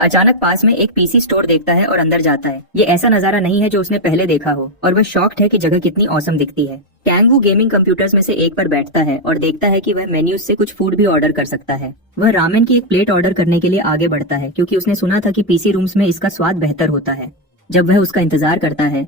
अचानक पास में एक पीसी स्टोर देखता है और अंदर जाता है। ये ऐसा नजारा नहीं है जो उसने पहले देखा हो और वह शॉक्ड है कि जगह कितनी औसम दिखती है। कैंगवू गेमिंग कंप्यूटर्स में से एक पर बैठता है और देखता है कि वह मेन्यूज से कुछ फूड भी ऑर्डर कर सकता है। वह रामेन की एक प्लेट ऑर्डर करने के लिए आगे बढ़ता है क्योंकि उसने सुना था कि पीसी रूम्स में इसका स्वाद बेहतर होता है। जब वह उसका इंतजार करता है,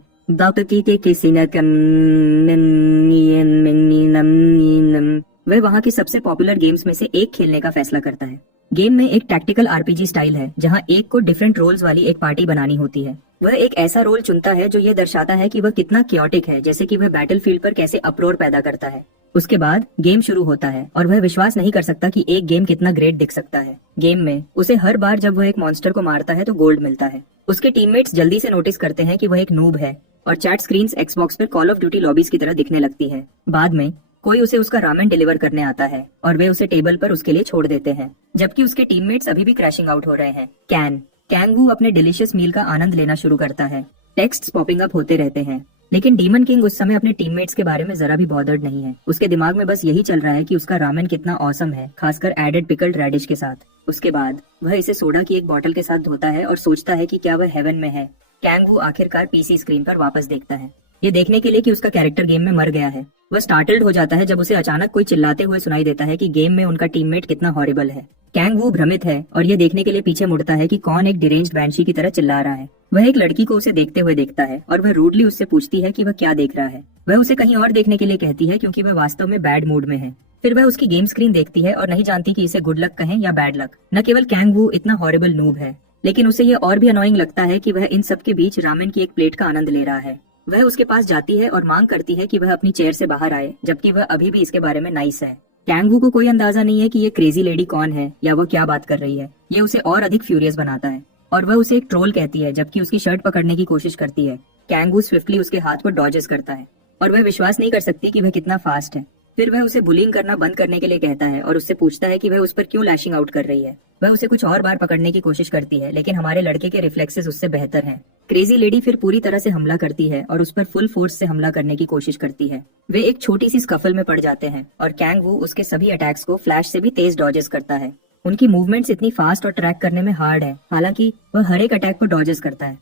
वह वहाँ की सबसे पॉपुलर गेम्स में से एक खेलने का फैसला करता है। गेम में एक टैक्टिकल आरपीजी स्टाइल है जहाँ एक को डिफरेंट रोल्स वाली एक पार्टी बनानी होती है। वह एक ऐसा रोल चुनता है जो ये दर्शाता है कि वह कितना क्योटिक है, जैसे कि वह बैटलफील्ड पर कैसे अप्रोर पैदा करता है। उसके बाद गेम शुरू होता है और वह विश्वास नहीं कर सकता कि एक गेम कितना ग्रेट दिख सकता है। गेम में उसे हर बार जब वह एक मॉन्स्टर को मारता है तो गोल्ड मिलता है। उसके टीममेट्स जल्दी से नोटिस करते हैं कि वह एक नूब है और चैट स्क्रीन्स एक्सबॉक्स पर कॉल ऑफ ड्यूटी लॉबीज की तरह दिखने लगती है। बाद में कोई उसे उसका रामेन डिलीवर करने आता है और वे उसे टेबल पर उसके लिए छोड़ देते हैं, जबकि उसके टीममेट्स अभी भी क्रैशिंग आउट हो रहे हैं। कैंगवू अपने डिलीशियस मील का आनंद लेना शुरू करता है। टेक्स्ट्स पॉपिंग अप होते रहते हैं, लेकिन डीमन किंग उस समय अपने टीममेट्स के बारे में जरा भी बॉदर्ड नहीं है। उसके दिमाग में बस यही चल रहा है कि उसका रामेन कितना ऑसम है, खासकर एडेड पिकल्ड रेडिश के साथ। उसके बाद वह इसे सोडा की एक बोतल के साथ धोता है और सोचता है कि क्या वह हेवन में है। कैंगवू आखिरकार पीसी स्क्रीन पर वापस देखता है, ये देखने के लिए कि उसका कैरेक्टर गेम में मर गया है। वह स्टार्टल्ड हो जाता है जब उसे अचानक कोई चिल्लाते हुए सुनाई देता है कि गेम में उनका टीममेट कितना हॉरिबल है। कैंगवू भ्रमित है और ये देखने के लिए पीछे मुड़ता है कि कौन एक डिरेंज्ड बैंशी की तरह चिल्ला रहा है। वह एक लड़की को उसे देखते हुए देखता है और वह रूडली उससे पूछती है कि वह क्या देख रहा है। वह उसे कहीं और देखने के लिए कहती है क्योंकि वह वास्तव में बैड मूड में है। फिर वह उसकी गेम स्क्रीन देखती है और नहीं जानती कि इसे गुड लक कहें या बैड लक। न केवल कैंगवू इतना हॉरिबल नूब है, लेकिन उसे ये और भी अनोइंग लगता है कि वह इन सब के बीच रामेन की एक प्लेट का आनंद ले रहा है। वह उसके पास जाती है और मांग करती है कि वह अपनी चेयर से बाहर आए, जबकि वह अभी भी इसके बारे में नाइस है। कैंगवू को कोई अंदाजा नहीं है कि ये क्रेजी लेडी कौन है या वो क्या बात कर रही है। ये उसे और अधिक फ्यूरियस बनाता है और वह उसे एक ट्रोल कहती है जबकि उसकी शर्ट पकड़ने की कोशिश करती है। कैंगवू स्विफ्टली उसके हाथ को डॉजेस करता है और वह विश्वास नहीं कर सकती कि वह कितना फास्ट है। फिर वह उसे बुलिंग करना बंद करने के लिए कहता है और उससे पूछता है कि वह उस पर क्यों लैशिंग आउट कर रही है। वह उसे कुछ और बार पकड़ने की कोशिश करती है, लेकिन हमारे लड़के के रिफ्लेक्सेस उससे बेहतर हैं। क्रेजी लेडी फिर पूरी तरह से हमला करती है और उस पर फुल फोर्स से हमला करने की कोशिश करती है। वे एक छोटी सी स्कफल में पड़ जाते हैं और कैंगवू उसके सभी अटैक्स को फ्लैश से भी तेज डॉजेस करता है। उनकी मूवमेंट्स इतनी फास्ट और ट्रैक करने में हार्ड है, हालांकि वह हर एक अटैक को डॉजेस करता है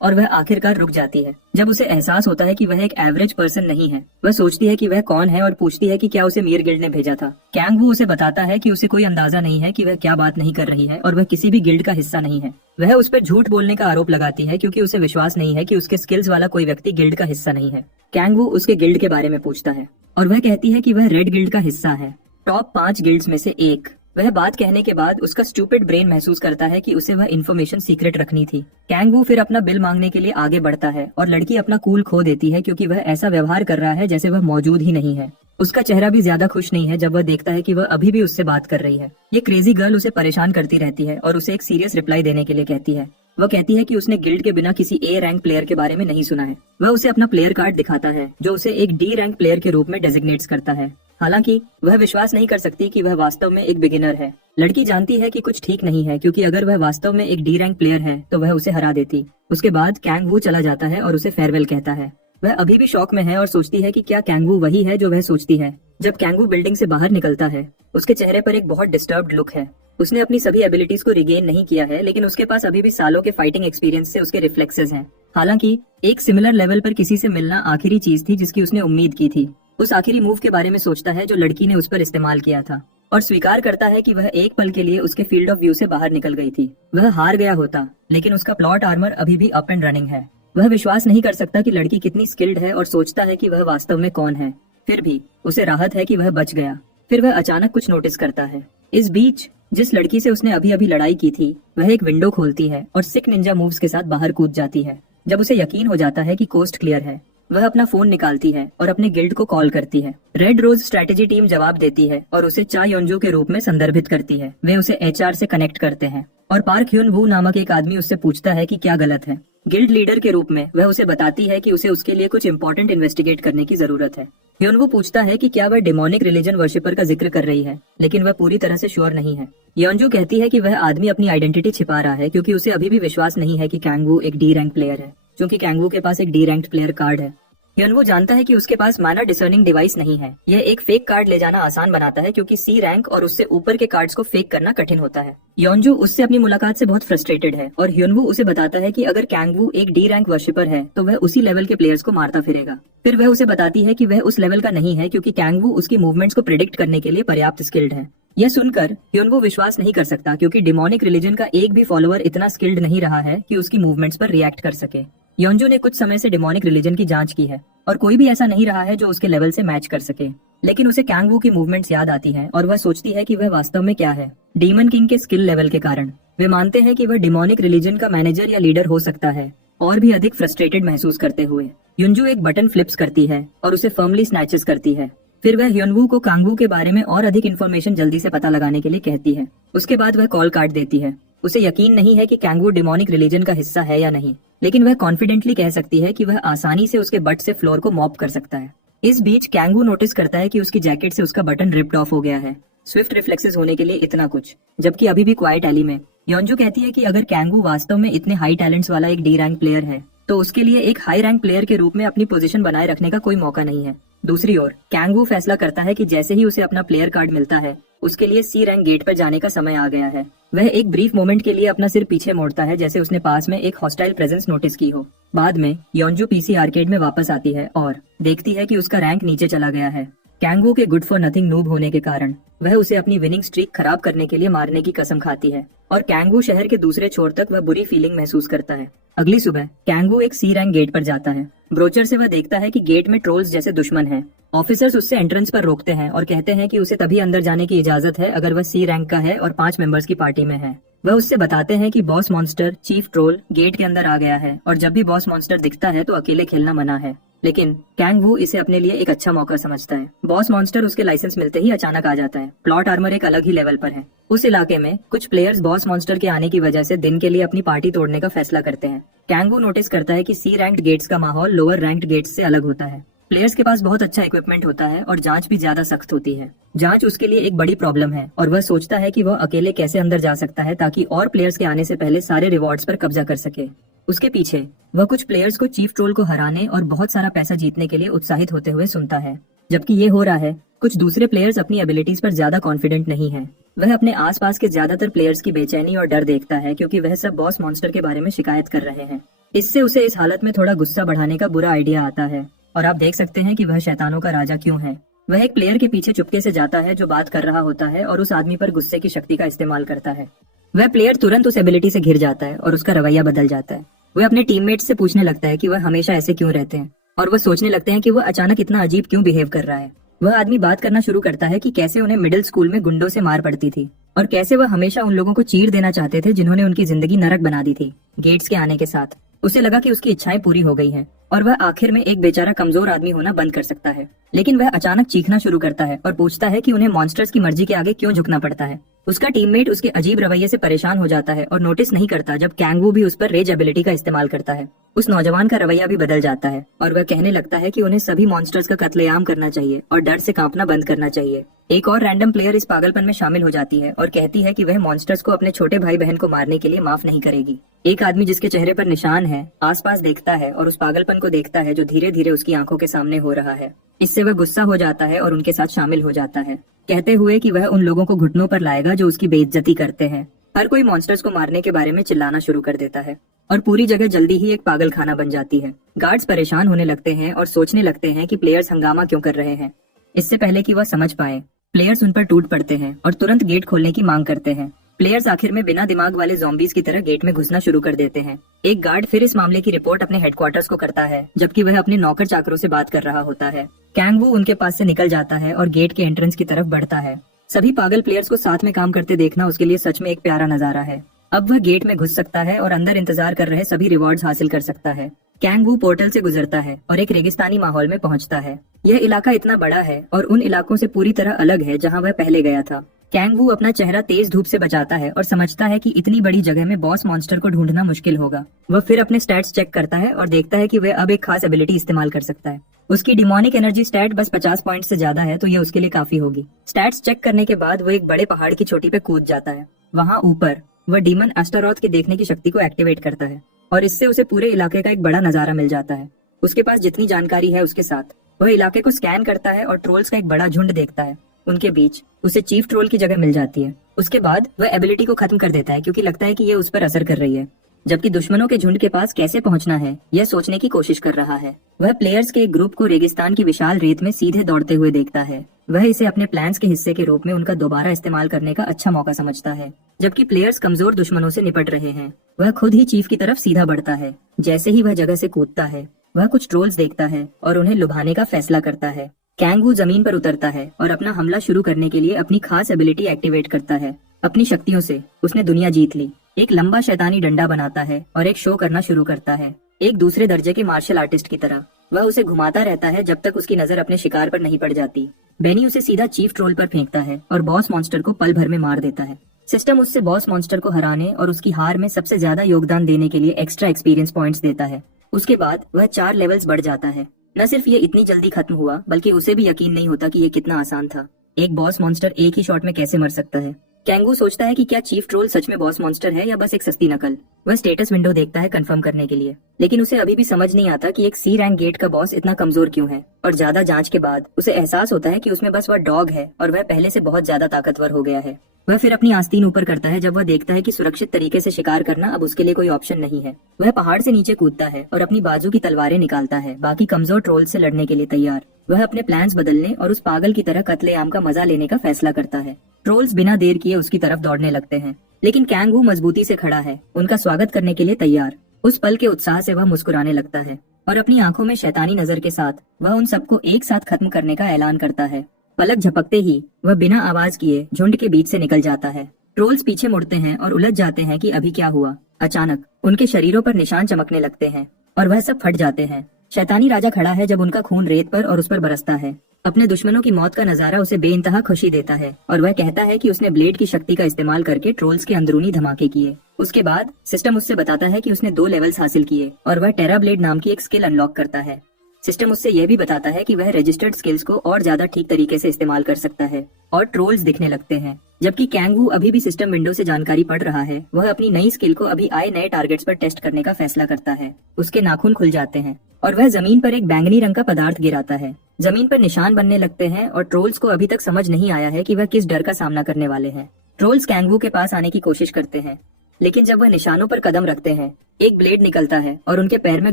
और वह आखिरकार रुक जाती है जब उसे एहसास होता है कि वह एक एवरेज पर्सन नहीं है। वह सोचती है कि वह कौन है और पूछती है कि क्या उसे मीर गिल्ड ने भेजा था। कैंगवू उसे बताता है कि उसे कोई अंदाजा नहीं है कि वह क्या बात नहीं कर रही है और वह किसी भी गिल्ड का हिस्सा नहीं है। वह उस पर झूठ बोलने का आरोप लगाती है क्योंकि उसे विश्वास नहीं है कि उसके स्किल्स वाला कोई व्यक्ति गिल्ड का हिस्सा नहीं है। कैंगवू उसके गिल्ड के बारे में पूछता है और वह कहती है कि वह रेड गिल्ड का हिस्सा है, टॉप 5 गिल्ड्स में से एक। वह बात कहने के बाद उसका स्टूपिड ब्रेन महसूस करता है कि उसे वह इन्फॉर्मेशन सीक्रेट रखनी थी। कैंगवू फिर अपना बिल मांगने के लिए आगे बढ़ता है और लड़की अपना कूल खो देती है क्योंकि वह ऐसा व्यवहार कर रहा है जैसे वह मौजूद ही नहीं है। उसका चेहरा भी ज्यादा खुश नहीं है जब वह देखता है कि वह अभी भी उससे बात कर रही है। ये क्रेजी गर्ल उसे परेशान करती रहती है और उसे एक सीरियस रिप्लाई देने के लिए कहती है। वह कहती है कि उसने गिल्ड के बिना किसी ए रैंक प्लेयर के बारे में नहीं सुना है। वह उसे अपना प्लेयर कार्ड दिखाता है जो उसे एक डी रैंक प्लेयर के रूप में डेजिग्नेट्स करता है। हालांकि वह विश्वास नहीं कर सकती कि वह वास्तव में एक बिगिनर है। लड़की जानती है कि कुछ ठीक नहीं है क्योंकि अगर वह वास्तव में एक डी रैंक प्लेयर है तो वह उसे हरा देती। उसके बाद कैंगवू चला जाता है और उसे फेयरवेल कहता है। वह अभी भी शॉक में है और सोचती है कि क्या कैंगवू वही है जो वह सोचती है। जब कैंगू बिल्डिंग से बाहर निकलता है, उसके चेहरे पर एक बहुत डिस्टर्ब्ड लुक है। उसने अपनी सभी एबिलिटीज को रिगेन नहीं किया है, लेकिन उसके पास अभी भी सालों के फाइटिंग एक्सपीरियंस से उसके रिफ्लेक्सेस हैं। हालांकि एक सिमिलर लेवल पर किसी से मिलना आखिरी चीज थी जिसकी उसने उम्मीद की थी। उस आखिरी मूव के बारे में सोचता है जो लड़की ने उस पर इस्तेमाल किया था, और स्वीकार करता है कि वह एक पल के लिए उसके फील्ड ऑफ व्यू से बाहर निकल गई थी। वह हार गया होता, लेकिन उसका प्लॉट आर्मर अभी भी अप एंड रनिंग है। वह विश्वास नहीं कर सकता कि लड़की कितनी स्किल्ड है और सोचता है कि वह वास्तव में कौन है। फिर भी उसे राहत है कि वह बच गया। फिर वह अचानक कुछ नोटिस करता है। इस बीच जिस लड़की से उसने अभी अभी लड़ाई की थी, वह एक विंडो खोलती है और सिक निंजा मूव्स के साथ बाहर कूद जाती है। जब उसे यकीन हो जाता है कि कोस्ट क्लियर है, वह अपना फोन निकालती है और अपने गिल्ड को कॉल करती है। रेड रोज स्ट्रेटेजी टीम जवाब देती है और उसे चा योंजू के रूप में संदर्भित करती है। वे उसे एचआर से कनेक्ट करते हैं और पार्क ह्यून वू नामक एक आदमी उससे पूछता है कि क्या गलत है। गिल्ड लीडर के रूप में वह उसे बताती है कि उसे उसके लिए कुछ इम्पोर्टेंट इन्वेस्टिगेट करने की जरूरत है। ह्यूनवू पूछता है कि क्या वह डिमोनिक रिलीजन वर्शिपर का जिक्र कर रही है, लेकिन वह पूरी तरह से श्योर नहीं है। योंजू कहती है कि वह आदमी अपनी आइडेंटिटी छिपा रहा है क्योंकि उसे अभी भी विश्वास नहीं है कि कैंगवू एक डी रैंक प्लेयर है, क्योंकि कैंगवू के पास एक डी रैंक्ड प्लेयर कार्ड है। ह्यूनवू जानता है कि उसके पास मैनर डिसर्निंग डिवाइस नहीं है। यह एक फेक कार्ड ले जाना आसान बनाता है क्योंकि सी रैंक और उससे ऊपर के कार्ड्स को फेक करना कठिन होता है। योंजू उससे अपनी मुलाकात से बहुत फ्रस्ट्रेटेड है और ह्यूनवू उसे बताता है कि अगर कैंगवू एक डी रैंक वर्शिपर है तो वह उसी लेवल के प्लेयर्स को मारता फिरेगा। फिर वह उसे बताती है कि वह उस लेवल का नहीं है क्योंकि कैंगवू उसकी मूवमेंट्स को प्रिडिक्ट करने के लिए पर्याप्त स्किल्ड है। यह सुनकर ह्यूनवू विश्वास नहीं कर सकता क्योंकि डिमोनिक रिलीजन का एक भी फॉलोअर इतना स्किल्ड नहीं रहा है कि उसकी मूवमेंट्स पर रिएक्ट कर सके। योंजू ने कुछ समय से डिमोनिक रिलीजन की जांच की है और कोई भी ऐसा नहीं रहा है जो उसके लेवल से मैच कर सके, लेकिन उसे कैंगवू की मूवमेंट्स याद आती हैं और वह सोचती है कि वह वास्तव में क्या है। डीमन किंग के स्किल लेवल के कारण वे मानते हैं कि वह डिमोनिक रिलीजन का मैनेजर या लीडर हो सकता है। और भी अधिक फ्रस्ट्रेटेड महसूस करते हुए युंजू एक बटन फ्लिप्स करती है और उसे फर्मली स्नैचेस करती है। फिर वह ह्यूनवू को कांगवू के बारे में और अधिक इन्फॉर्मेशन जल्दी से पता लगाने के लिए कहती है। उसके बाद वह कॉल काट देती है। उसे यकीन नहीं है कि कैंगवू डिमोनिक रिलीजन का हिस्सा है या नहीं, लेकिन वह कॉन्फिडेंटली कह सकती है कि वह आसानी से उसके बट से फ्लोर को मॉप कर सकता है। इस बीच कैंगवू नोटिस करता है कि उसकी जैकेट से उसका बटन रिप्ड ऑफ हो गया है। स्विफ्ट रिफ्लेक्सेस होने के लिए इतना कुछ, जबकि अभी भी क्वाइट एली में योंजू कहती है कि अगर कैंगवू वास्तव में इतने हाई टैलेंट्स वाला एक डी रैंक प्लेयर है तो उसके लिए एक हाई रैंक प्लेयर के रूप में अपनी पोजीशन बनाए रखने का कोई मौका नहीं है। दूसरी ओर कैंगवू फैसला करता है कि जैसे ही उसे अपना प्लेयर कार्ड मिलता है उसके लिए सी रैंक गेट पर जाने का समय आ गया है। वह एक ब्रीफ मोमेंट के लिए अपना सिर पीछे मोड़ता है जैसे उसने पास में एक हॉस्टाइल प्रेजेंस नोटिस की हो। बाद में योंजू पीसी आर्केड में वापस आती है और देखती है कि उसका रैंक नीचे चला गया है। कैंगवू के गुड फॉर नथिंग नूब होने के कारण वह उसे अपनी विनिंग स्ट्रीक खराब करने के लिए मारने की कसम खाती है और कैंगवू शहर के दूसरे छोर तक वह बुरी फीलिंग महसूस करता है। अगली सुबह कैंगवू एक सी रैंक गेट पर जाता है। ब्रोचर से वह देखता है कि गेट में ट्रोल्स जैसे दुश्मन हैं। ऑफिसर्स उससे एंट्रेंस पर रोकते हैं और कहते हैं कि उसे तभी अंदर जाने की इजाजत है अगर वह सी रैंक का है और 5 मेंबर्स की पार्टी में है। वह उससे बताते हैं कि boss monster chief troll gate के अंदर आ गया है और जब भी बॉस मॉन्स्टर दिखता है तो अकेले खेलना मना है। लेकिन कैंगवू इसे अपने लिए एक अच्छा मौका समझता है। बॉस मॉन्स्टर उसके लाइसेंस मिलते ही अचानक आ जाता है। प्लॉट आर्मर एक अलग ही लेवल पर है। उस इलाके में कुछ प्लेयर्स बॉस मॉन्स्टर के आने की वजह से दिन के लिए अपनी पार्टी तोड़ने का फैसला करते हैं। कैंगवू नोटिस करता है कि सी रैंक्ड गेट्स का माहौल लोअर रैंक्ड गेट्स से अलग होता है। प्लेयर्स के पास बहुत अच्छा इक्विपमेंट होता है और जांच भी ज्यादा सख्त होती है। जांच उसके लिए एक बड़ी प्रॉब्लम है और वह सोचता है कि वह अकेले कैसे अंदर जा सकता है ताकि और प्लेयर्स के आने से पहले सारे रिवॉर्ड्स पर कब्जा कर सके। उसके पीछे वह कुछ प्लेयर्स को चीफ ट्रोल को हराने और बहुत सारा पैसा जीतने के लिए उत्साहित होते हुए सुनता है। जबकि ये हो रहा है, कुछ दूसरे प्लेयर्स अपनी एबिलिटीज पर ज्यादा कॉन्फिडेंट नहीं है। वह अपने आसपास के ज्यादातर प्लेयर्स की बेचैनी और डर देखता है क्योंकि वह सब बॉस मॉन्स्टर के बारे में शिकायत कर रहे हैं। इससे उसे इस हालत में थोड़ा गुस्सा बढ़ाने का बुरा आइडिया आता है और आप देख सकते हैं कि वह शैतानों का राजा क्यों है। वह एक प्लेयर के पीछे चुपके से जाता है जो बात कर रहा होता है और उस आदमी पर गुस्से की शक्ति का इस्तेमाल करता है। वह प्लेयर तुरंत उस एबिलिटी से घिर जाता है और उसका रवैया बदल जाता है। वह अपने टीममेट्स से पूछने लगता है कि वह हमेशा ऐसे क्यों रहते हैं और वह सोचने लगते हैं कि वह अचानक इतना अजीब क्यों बिहेव कर रहा है। वह आदमी बात करना शुरू करता है कि कैसे उन्हें मिडिल स्कूल में गुंडों से मार पड़ती थी और कैसे वह हमेशा उन लोगों को चीर देना चाहते थे जिन्होंने उनकी जिंदगी नरक बना दी थी। गेट्स के आने के साथ उसे लगा कि उसकी इच्छाएं पूरी हो गई हैं और वह आखिर में एक बेचारा कमजोर आदमी होना बंद कर सकता है। लेकिन वह अचानक चीखना शुरू करता है और पूछता है कि उन्हें मॉन्स्टर्स की मर्जी के आगे क्यों झुकना पड़ता है। उसका टीममेट उसके अजीब रवैये से परेशान हो जाता है और नोटिस नहीं करता जब कैंगवू भी उस पर रेज एबिलिटी का इस्तेमाल करता है। उस नौजवान का रवैया भी बदल जाता है और वह कहने लगता है कि उन्हें सभी मॉन्स्टर्स का कत्लेआम करना चाहिए और डर से कांपना बंद करना चाहिए। एक और रैंडम प्लेयर इस पागलपन में शामिल हो जाती है और कहती है कि वह मॉन्स्टर्स को अपने छोटे भाई बहन को मारने के लिए माफ नहीं करेगी। एक आदमी जिसके चेहरे पर निशान है आसपास देखता है और उस पागलपन को देखता है जो धीरे धीरे उसकी आंखों के सामने हो रहा है। इससे वह गुस्सा हो जाता है और उनके साथ शामिल हो जाता है, कहते हुए कि वह उन लोगों को घुटनों पर लाएगा जो उसकी बेइज्जती करते हैं। हर कोई मॉन्स्टर्स को मारने के बारे में चिल्लाना शुरू कर देता है और पूरी जगह जल्दी ही एक पागल खाना बन जाती है। गार्ड्स परेशान होने लगते हैं और सोचने लगते हैं कि प्लेयर्स हंगामा क्यों कर रहे हैं। इससे पहले कि वह समझ पाए, प्लेयर्स उन पर टूट पड़ते हैं और तुरंत गेट खोलने की मांग करते हैं। प्लेयर्स आखिर में बिना दिमाग वाले ज़ॉम्बीज की तरह गेट में घुसना शुरू कर देते हैं। एक गार्ड फिर इस मामले की रिपोर्ट अपने हेडक्वार्टर्स को करता है, जबकि वह अपने नौकर चाकरों से बात कर रहा होता है। कैंग वू उनके पास से निकल जाता है और गेट के एंट्रेंस की तरफ बढ़ता है। सभी पागल प्लेयर्स को साथ में काम करते देखना उसके लिए सच में एक प्यारा नजारा है। अब वह गेट में घुस सकता है और अंदर इंतजार कर रहे सभी रिवॉर्ड्स हासिल कर सकता है। कैंग वू पोर्टल से गुजरता है और एक रेगिस्तानी माहौल में पहुंचता है। यह इलाका इतना बड़ा है और उन इलाकों से पूरी तरह अलग है जहां वह पहले गया था। कैंग वू अपना चेहरा तेज धूप से बचाता है और समझता है कि इतनी बड़ी जगह में बॉस मॉन्स्टर को ढूंढना मुश्किल होगा। वह फिर अपने स्टैट्स चेक करता है और देखता है कि वह अब एक खास एबिलिटी इस्तेमाल कर सकता है। उसकी डिमोनिक एनर्जी स्टैट बस 50 पॉइंट से ज्यादा है, तो यह उसके लिए काफी होगी। स्टैट्स चेक करने के बाद वो एक बड़े पहाड़ की चोटी पे कूद जाता है। वहाँ ऊपर वह डीमन एस्टारोथ के देखने की शक्ति को एक्टिवेट करता है और इससे उसे पूरे इलाके का एक बड़ा नजारा मिल जाता है। उसके पास जितनी जानकारी है उसके साथ वह इलाके को स्कैन करता है और ट्रोल्स का एक बड़ा झुंड देखता है। उनके बीच उसे चीफ ट्रोल की जगह मिल जाती है। उसके बाद वह एबिलिटी को खत्म कर देता है क्योंकि लगता है कि यह उस पर असर कर रही है, जबकि दुश्मनों के झुंड के पास कैसे पहुंचना है यह सोचने की कोशिश कर रहा है। वह प्लेयर्स के एक ग्रुप को रेगिस्तान की विशाल रेत में सीधे दौड़ते हुए देखता है। वह इसे अपने प्लान्स के हिस्से के रूप में उनका दोबारा इस्तेमाल करने का अच्छा मौका समझता है। जबकि प्लेयर्स कमजोर दुश्मनों से निपट रहे हैं, वह खुद ही चीफ की तरफ सीधा बढ़ता है। जैसे ही वह जगह से कूदता है, वह कुछ ट्रोल्स देखता है और उन्हें लुभाने का फैसला करता है। कैंग वू जमीन पर उतरता है और अपना हमला शुरू करने के लिए अपनी खास एबिलिटी एक्टिवेट करता है। अपनी शक्तियों से उसने दुनिया जीत ली। एक लंबा शैतानी डंडा बनाता है और एक शो करना शुरू करता है, एक दूसरे दर्जे के मार्शल आर्टिस्ट की तरह। वह उसे घुमाता रहता है जब तक उसकी नजर अपने शिकार पर नहीं पड़ जाती। बेनी उसे सीधा चीफ ट्रोल पर फेंकता है और बॉस मॉन्स्टर को पल भर में मार देता है। सिस्टम उससे बॉस मॉन्स्टर को हराने और उसकी हार में सबसे ज्यादा योगदान देने के लिए एक्स्ट्रा एक्सपीरियंस पॉइंट्स देता है। उसके बाद वह 4 लेवल्स बढ़ जाता है। न सिर्फ ये इतनी जल्दी खत्म हुआ, बल्कि उसे भी यकीन नहीं होता कि ये कितना आसान था। एक बॉस मॉन्स्टर एक ही शॉट में कैसे मर सकता है। कैंगू सोचता है कि क्या चीफ ट्रोल सच में बॉस मॉन्स्टर है या बस एक सस्ती नकल। वह स्टेटस विंडो देखता है कंफर्म करने के लिए, लेकिन उसे अभी भी समझ नहीं आता कि एक सी रैंक गेट का बॉस इतना कमजोर क्यों है। और ज्यादा जांच के बाद उसे एहसास होता है कि उसमें बस वह डॉग है और वह पहले से बहुत ज्यादा ताकतवर हो गया है। वह फिर अपनी आस्तीन ऊपर करता है जब वह देखता है कि सुरक्षित तरीके से शिकार करना अब उसके लिए कोई ऑप्शन नहीं है। वह पहाड़ से नीचे कूदता है और अपनी बाजू की तलवारें निकालता है, बाकी कमजोर ट्रोल से लड़ने के लिए तैयार। वह अपने प्लान्स बदलने और उस पागल की तरह कत्लेआम का मजा लेने का फैसला करता है। ट्रोल्स बिना देर किए उसकी तरफ दौड़ने लगते हैं, लेकिन कैंग वू मजबूती से खड़ा है, उनका स्वागत करने के लिए तैयार। उस पल के उत्साह से वह मुस्कुराने लगता है और अपनी आंखों में शैतानी नजर के साथ वह उन सबको एक साथ खत्म करने का ऐलान करता है। पलक झपकते ही वह बिना आवाज किए झुंड के बीच से निकल जाता है। ट्रोल्स पीछे मुड़ते हैं और उलझ जाते हैं कि अभी क्या हुआ। अचानक उनके शरीरों पर निशान चमकने लगते हैं और वह सब फट जाते हैं। शैतानी राजा खड़ा है जब उनका खून रेत पर और उस पर बरसता है। अपने दुश्मनों की मौत का नजारा उसे बेइंतहा खुशी देता है और वह कहता है कि उसने ब्लेड की शक्ति का इस्तेमाल करके ट्रोल्स के अंदरूनी धमाके किए। उसके बाद सिस्टम उससे बताता है कि उसने 2 लेवल्स हासिल किए और वह टेरा ब्लेड नाम की एक स्किल अनलॉक करता है। सिस्टम उससे यह भी बताता है कि वह रजिस्टर्ड स्किल्स को और ज्यादा ठीक तरीके से इस्तेमाल कर सकता है और ट्रोल्स दिखने लगते हैं। जबकि कैंग वू अभी भी सिस्टम विंडो से जानकारी पढ़ रहा है, वह अपनी नई स्किल को अभी आए नए टारगेट्स पर टेस्ट करने का फैसला करता है। उसके नाखून खुल जाते हैं और वह जमीन पर एक बैंगनी रंग का पदार्थ गिराता है। जमीन पर निशान बनने लगते हैं और ट्रोल्स को अभी तक समझ नहीं आया है कि वह किस डर का सामना करने वाले हैं। ट्रोल्स कैंग वू के पास आने की कोशिश करते हैं, लेकिन जब वह निशानों पर कदम रखते हैं, एक ब्लेड निकलता है और उनके पैर में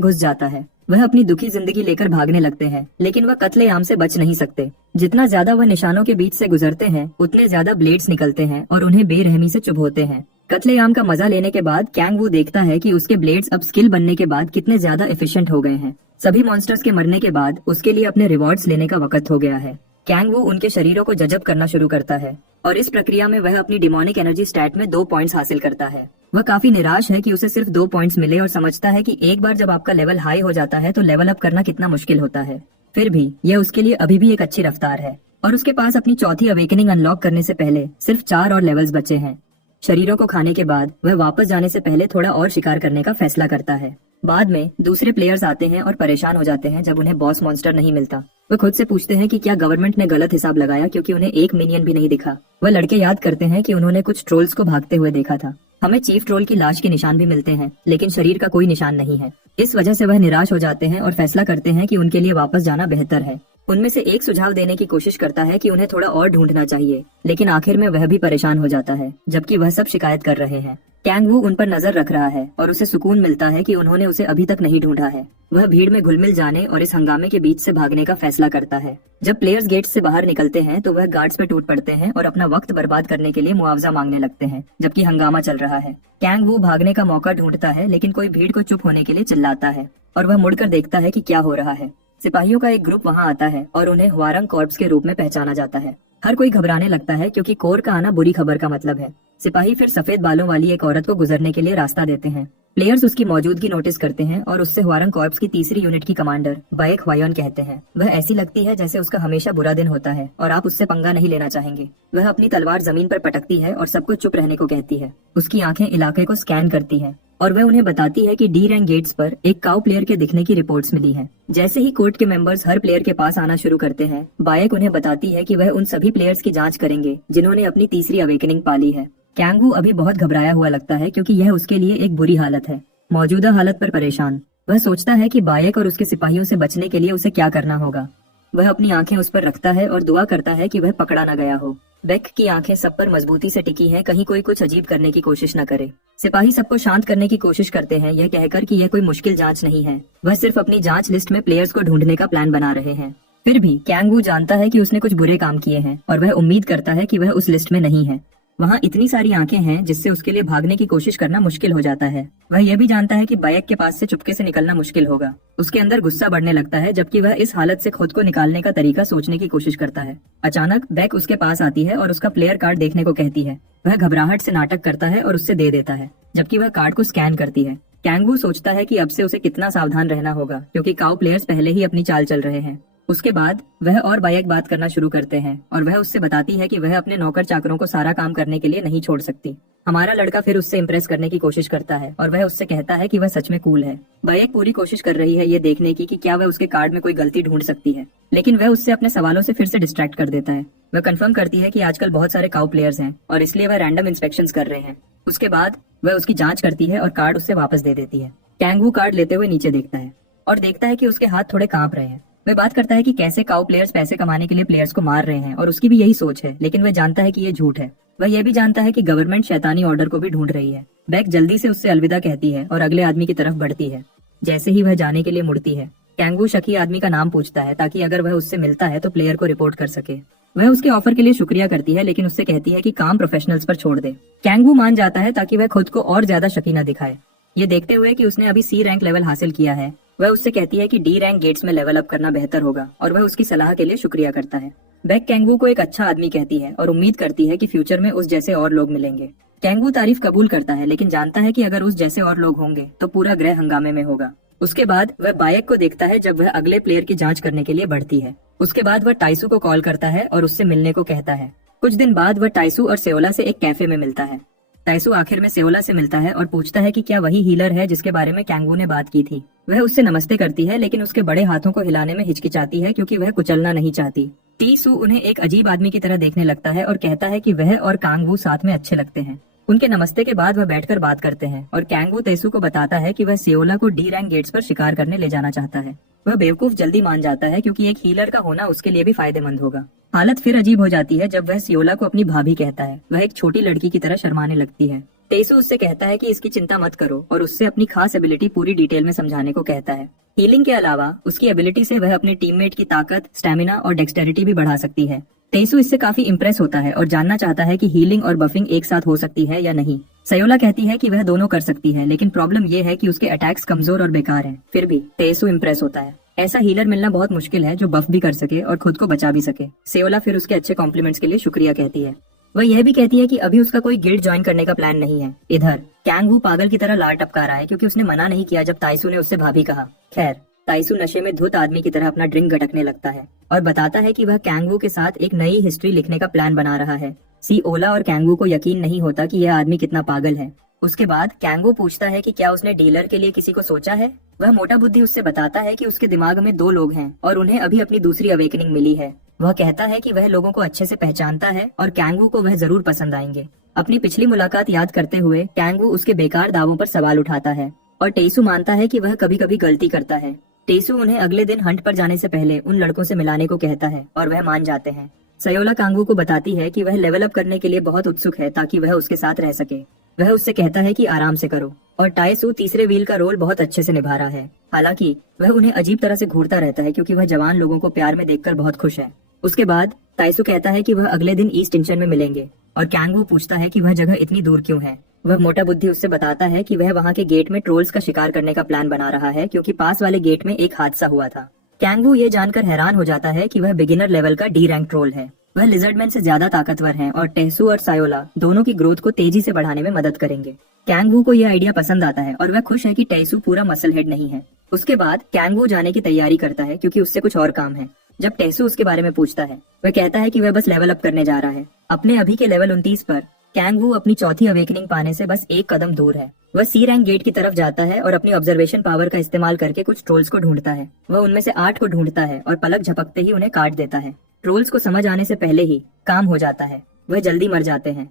घुस जाता है। वह अपनी दुखी जिंदगी लेकर भागने लगते हैं, लेकिन वह कत्लेआम से बच नहीं सकते। जितना ज्यादा वह निशानों के बीच से गुजरते हैं, उतने ज्यादा ब्लेड्स निकलते हैं और उन्हें बेरहमी से चुभोते हैं। कत्लेआम का मजा लेने के बाद कैंग वू देखता है कि उसके ब्लेड्स अब स्किल बनने के बाद कितने ज्यादा एफिशिएंट हो गए हैं। सभी मॉन्स्टर्स के मरने के बाद उसके लिए अपने रिवॉर्ड्स लेने का वक्त हो गया है। कैंग वू उनके शरीरों को जजब करना शुरू करता है और इस प्रक्रिया में वह अपनी डिमोनिक एनर्जी स्टैट में 2 पॉइंट्स हासिल करता है। वह काफी निराश है कि उसे सिर्फ 2 पॉइंट्स मिले और समझता है कि एक बार जब आपका लेवल हाई हो जाता है तो लेवल अप करना कितना मुश्किल होता है। फिर भी यह उसके लिए अभी भी एक अच्छी रफ्तार है और उसके पास अपनी चौथी अवेकनिंग अनलॉक करने से पहले सिर्फ 4 और लेवल्स बचे हैं। शरीरों को खाने के बाद वह वापस जाने से पहले थोड़ा और शिकार करने का फैसला करता है। बाद में दूसरे प्लेयर्स आते हैं और परेशान हो जाते हैं जब उन्हें बॉस मॉन्स्टर नहीं मिलता। वह खुद से पूछते हैं कि क्या गवर्नमेंट ने गलत हिसाब लगाया क्योंकि उन्हें एक मिनियन भी नहीं दिखा। वह लड़के याद करते हैं कि उन्होंने कुछ ट्रोल्स को भागते हुए देखा था। हमें चीफ ट्रोल की लाश के निशान भी मिलते हैं, लेकिन शरीर का कोई निशान नहीं है। इस वजह से वह निराश हो जाते हैं और फैसला करते हैं कि उनके लिए वापस जाना बेहतर है। उनमें से एक सुझाव देने की कोशिश करता है कि उन्हें थोड़ा और ढूंढना चाहिए, लेकिन आखिर में वह भी परेशान हो जाता है, जबकि वह सब शिकायत कर रहे हैं। कैंग वू उन पर नजर रख रहा है और उसे सुकून मिलता है कि उन्होंने उसे अभी तक नहीं ढूंढा है। वह भीड़ में घुल मिल जाने और इस हंगामे के बीच से भागने का फैसला करता है। जब प्लेयर्स गेट से बाहर निकलते हैं तो वह गार्ड्स पे टूट पड़ते हैं और अपना वक्त बर्बाद करने के लिए मुआवजा मांगने लगते हैं, जबकि हंगामा चल रहा है। कैंग वू भागने का मौका ढूंढता है, लेकिन कोई भीड़ को चुप होने के लिए चिल्लाता है और वह मुड़कर देखता है कि क्या हो रहा है। सिपाहियों का एक ग्रुप वहां आता है और उन्हें हवारंग कॉर्प्स के रूप में पहचाना जाता है। हर कोई घबराने लगता है क्योंकि कोर का आना बुरी खबर का मतलब है। सिपाही फिर सफेद बालों वाली एक औरत को गुजरने के लिए रास्ता देते हैं। प्लेयर्स उसकी मौजूदगी नोटिस करते हैं और उससे हवारंग कॉर्प्स की तीसरी यूनिट की कमांडर बाएक हवायोन कहते हैं। वह ऐसी लगती है जैसे उसका हमेशा बुरा दिन होता है और आप उससे पंगा नहीं लेना चाहेंगे। वह अपनी तलवार जमीन पर पटकती है और सबको चुप रहने को कहती है। उसकी आंखें इलाके को स्कैन करती हैं और वह उन्हें बताती है कि डी रैंक गेट्स पर एक काउ प्लेयर के दिखने की रिपोर्ट्स मिली हैं। जैसे ही कोर्ट के मेंबर्स हर प्लेयर के पास आना शुरू करते हैं, बाएक उन्हें बताती है कि वह उन सभी प्लेयर्स की जांच करेंगे जिन्होंने अपनी तीसरी अवेकनिंग पाली है। कैंग वू अभी बहुत घबराया हुआ लगता है क्योंकि यह उसके लिए एक बुरी हालत है। मौजूदा हालत पर परेशान, वह सोचता है कि बाएक और उसके सिपाहियों से बचने के लिए उसे क्या करना होगा। वह अपनी आंखें उस पर रखता है और दुआ करता है कि वह पकड़ा न गया हो। बेक की आंखें सब पर मजबूती से टिकी हैं, कहीं कोई कुछ अजीब करने की कोशिश न करे। सिपाही सबको शांत करने की कोशिश करते हैं, यह कहकर कि यह कोई मुश्किल जांच नहीं है। वह सिर्फ अपनी जांच लिस्ट में प्लेयर्स को ढूंढने का प्लान बना रहे हैं। फिर भी कैंग वू जानता है कि उसने कुछ बुरे काम किए हैं और वह उम्मीद करता है कि वह उस लिस्ट में नहीं है। वहाँ इतनी सारी आंखें हैं जिससे उसके लिए भागने की कोशिश करना मुश्किल हो जाता है। वह यह भी जानता है कि बाएक के पास से चुपके से निकलना मुश्किल होगा। उसके अंदर गुस्सा बढ़ने लगता है, जबकि वह इस हालत से खुद को निकालने का तरीका सोचने की कोशिश करता है। अचानक बैक उसके पास आती है और उसका प्लेयर कार्ड देखने को कहती है। वह घबराहट से नाटक करता है और उससे दे देता है, जबकि वह कार्ड को स्कैन करती है। कैंग वू सोचता है कि अब से उसे कितना सावधान रहना होगा, क्योंकि काउ प्लेयर्स पहले ही अपनी चाल चल रहे हैं। उसके बाद वह और बाएक बात करना शुरू करते हैं और वह उससे बताती है कि वह अपने नौकर चाकरों को सारा काम करने के लिए नहीं छोड़ सकती। हमारा लड़का फिर उससे इम्प्रेस करने की कोशिश करता है और वह उससे कहता है कि वह सच में कूल है। बाएक पूरी कोशिश कर रही है ये देखने की कि क्या वह उसके कार्ड में कोई गलती ढूंढ सकती है, लेकिन वह उससे अपने सवालों से फिर से डिस्ट्रैक्ट कर देता है। वह कंफर्म करती है कि आजकल बहुत सारे काउ प्लेयर्स हैं और इसलिए वह रैंडम इंस्पेक्शंस कर रहे हैं। उसके बाद वह उसकी जांच करती है और कार्ड उससे वापस दे देती है। कैंग वू कार्ड लेते हुए नीचे देखता है और देखता है कि उसके हाथ थोड़े कांप रहे हैं। वह बात करता है कि कैसे काउ प्लेयर्स पैसे कमाने के लिए प्लेयर्स को मार रहे हैं और उसकी भी यही सोच है, लेकिन वह जानता है कि ये झूठ है। वह यह भी जानता है कि गवर्नमेंट शैतानी ऑर्डर को भी ढूंढ रही है। बैक जल्दी से उससे अलविदा कहती है और अगले आदमी की तरफ बढ़ती है। जैसे ही वह जाने के लिए मुड़ती है, कैंग वू शकी आदमी का नाम पूछता है ताकि अगर वह उससे मिलता है तो प्लेयर को रिपोर्ट कर सके। वह उसके ऑफर के लिए शुक्रिया करती है, लेकिन उससे कहती है कि काम प्रोफेशनल्स पर छोड़ दे। कैंग वू मान जाता है ताकि वह खुद को और ज्यादा शकी न दिखाए। ये देखते हुए कि उसने अभी सी रैंक लेवल हासिल किया है, वह उससे कहती है कि डी रैंक गेट्स में लेवल अप करना बेहतर होगा और वह उसकी सलाह के लिए शुक्रिया करता है। बैक कैंग वू को एक अच्छा आदमी कहती है और उम्मीद करती है कि फ्यूचर में उस जैसे और लोग मिलेंगे। कैंग वू तारीफ कबूल करता है, लेकिन जानता है कि अगर उस जैसे और लोग होंगे तो पूरा ग्रह हंगामे में होगा। उसके बाद वह बाएक को देखता है जब वह अगले प्लेयर की जांच करने के लिए बढ़ती है। उसके बाद वह टाइसू को कॉल करता है और उससे मिलने को कहता है। कुछ दिन बाद वह टाइसू और सेओला से एक कैफे में मिलता है। टाइसू आखिर में सेओला से मिलता है और पूछता है कि क्या वही हीलर है जिसके बारे में कैंग वू ने बात की थी। वह उससे नमस्ते करती है, लेकिन उसके बड़े हाथों को हिलाने में हिचकिचाती है क्योंकि वह कुचलना नहीं चाहती। टीसू उन्हें एक अजीब आदमी की तरह देखने लगता है और कहता है कि वह और कांग वू साथ में अच्छे लगते हैं। उनके नमस्ते के बाद वह बैठकर बात करते हैं और कैंग वू तेसू को बताता है कि वह सेओला को डी रैंक गेट्स पर शिकार करने ले जाना चाहता है। वह बेवकूफ जल्दी मान जाता है क्योंकि एक हीलर का होना उसके लिए भी फायदेमंद होगा। हालत फिर अजीब हो जाती है जब वह सियोला को अपनी भाभी कहता है। वह एक छोटी लड़की की तरह शर्माने लगती है। तेसू उससे कहता है कि इसकी चिंता मत करो और उससे अपनी खास एबिलिटी पूरी डिटेल में समझाने को कहता है। हीलिंग के अलावा उसकी एबिलिटी से वह अपने टीममेट की ताकत, स्टेमिना और डेक्सटेरिटी भी बढ़ा सकती है। तेसू इससे काफी इम्प्रेस होता है और जानना चाहता है कि हीलिंग और बफिंग एक साथ हो सकती है या नहीं। सयोला कहती है कि वह दोनों कर सकती है, लेकिन प्रॉब्लम ये है कि उसके अटैक्स कमजोर और बेकार हैं। फिर भी तेसू इम्प्रेस होता है। ऐसा हीलर मिलना बहुत मुश्किल है जो बफ भी कर सके और खुद को बचा भी सके। सयोला फिर उसके अच्छे कॉम्प्लीमेंट्स के लिए शुक्रिया कहती है। वह यह भी कहती है कि अभी उसका कोई गिल्ड ज्वाइन करने का प्लान नहीं है। इधर कैंग वू पागल की तरह लार टपका रहा है क्योंकि उसने मना नहीं किया जब ताइसू ने उससे भाभी कहा। खैर, ताइसू नशे में धुत आदमी की तरह अपना ड्रिंक गटकने लगता है और बताता है कि वह कैंग वू के साथ एक नई हिस्ट्री लिखने का प्लान बना रहा है। सियोला और कैंग वू को यकीन नहीं होता कि यह आदमी कितना पागल है। उसके बाद कैंग वू पूछता है कि क्या उसने डीलर के लिए किसी को सोचा है। वह मोटा बुद्धि उससे बताता है कि उसके दिमाग में 2 लोग हैं और उन्हें अभी अपनी दूसरी अवेकनिंग मिली है। वह कहता है कि वह लोगों को अच्छे से पहचानता है और कैंग वू को वह जरूर पसंद आएंगे। अपनी पिछली मुलाकात याद करते हुए कैंग वू उसके बेकार दावों पर सवाल उठाता है और टेसू मानता है कि वह कभी कभी गलती करता है। टेसु उन्हें अगले दिन हंट पर जाने से पहले उन लड़कों से मिलाने को कहता है और वह मान जाते हैं। सयोला कांगवू को बताती है कि वह लेवल अप करने के लिए बहुत उत्सुक है ताकि वह उसके साथ रह सके। वह उससे कहता है कि आराम से करो, और टाइसू तीसरे व्हील का रोल बहुत अच्छे से निभा रहा है। हालांकि वह उन्हें अजीब तरह से घूरता रहता है क्योंकि वह जवान लोगों को प्यार में देखकर बहुत खुश है। उसके बाद ताइसू कहता है कि वह अगले दिन ईस्ट इंचन में मिलेंगे, और कैंगवू पूछता है कि वह जगह इतनी दूर क्यों है। वह मोटा बुद्धि उससे बताता है कि वह वहाँ के गेट में ट्रोल्स का शिकार करने का प्लान बना रहा है क्योंकि पास वाले गेट में एक हादसा हुआ था। कैंगवू ये जानकर हैरान हो जाता है कि वह बिगिनर लेवल का डी रैंक ट्रोल है। वह लिजर्डमैन से ज्यादा ताकतवर हैं और टेसू और सायोला दोनों की ग्रोथ को तेजी से बढ़ाने में मदद करेंगे। कैंगवू को यह आइडिया पसंद आता है और वह खुश है कि टेसू पूरा मसल हेड नहीं है। उसके बाद कैंगवू जाने की तैयारी करता है क्योंकि उससे कुछ और काम है। जब टेसू उसके बारे में पूछता है, वह कहता है कि वह बस लेवल अप करने जा रहा है। अपने अभी के लेवल 29 पर कैंगवू अपनी चौथी अवेकनिंग पाने से बस एक कदम दूर है। वह सी रैंक गेट की तरफ जाता है और अपनी ऑब्जर्वेशन पावर का इस्तेमाल करके कुछ ट्रोल्स को ढूंढता है। वह उनमें से 8 को ढूंढता है और पलक झपकते ही उन्हें काट देता है। ट्रोल्स को समझ आने से पहले ही काम हो जाता है, वह जल्दी मर जाते हैं।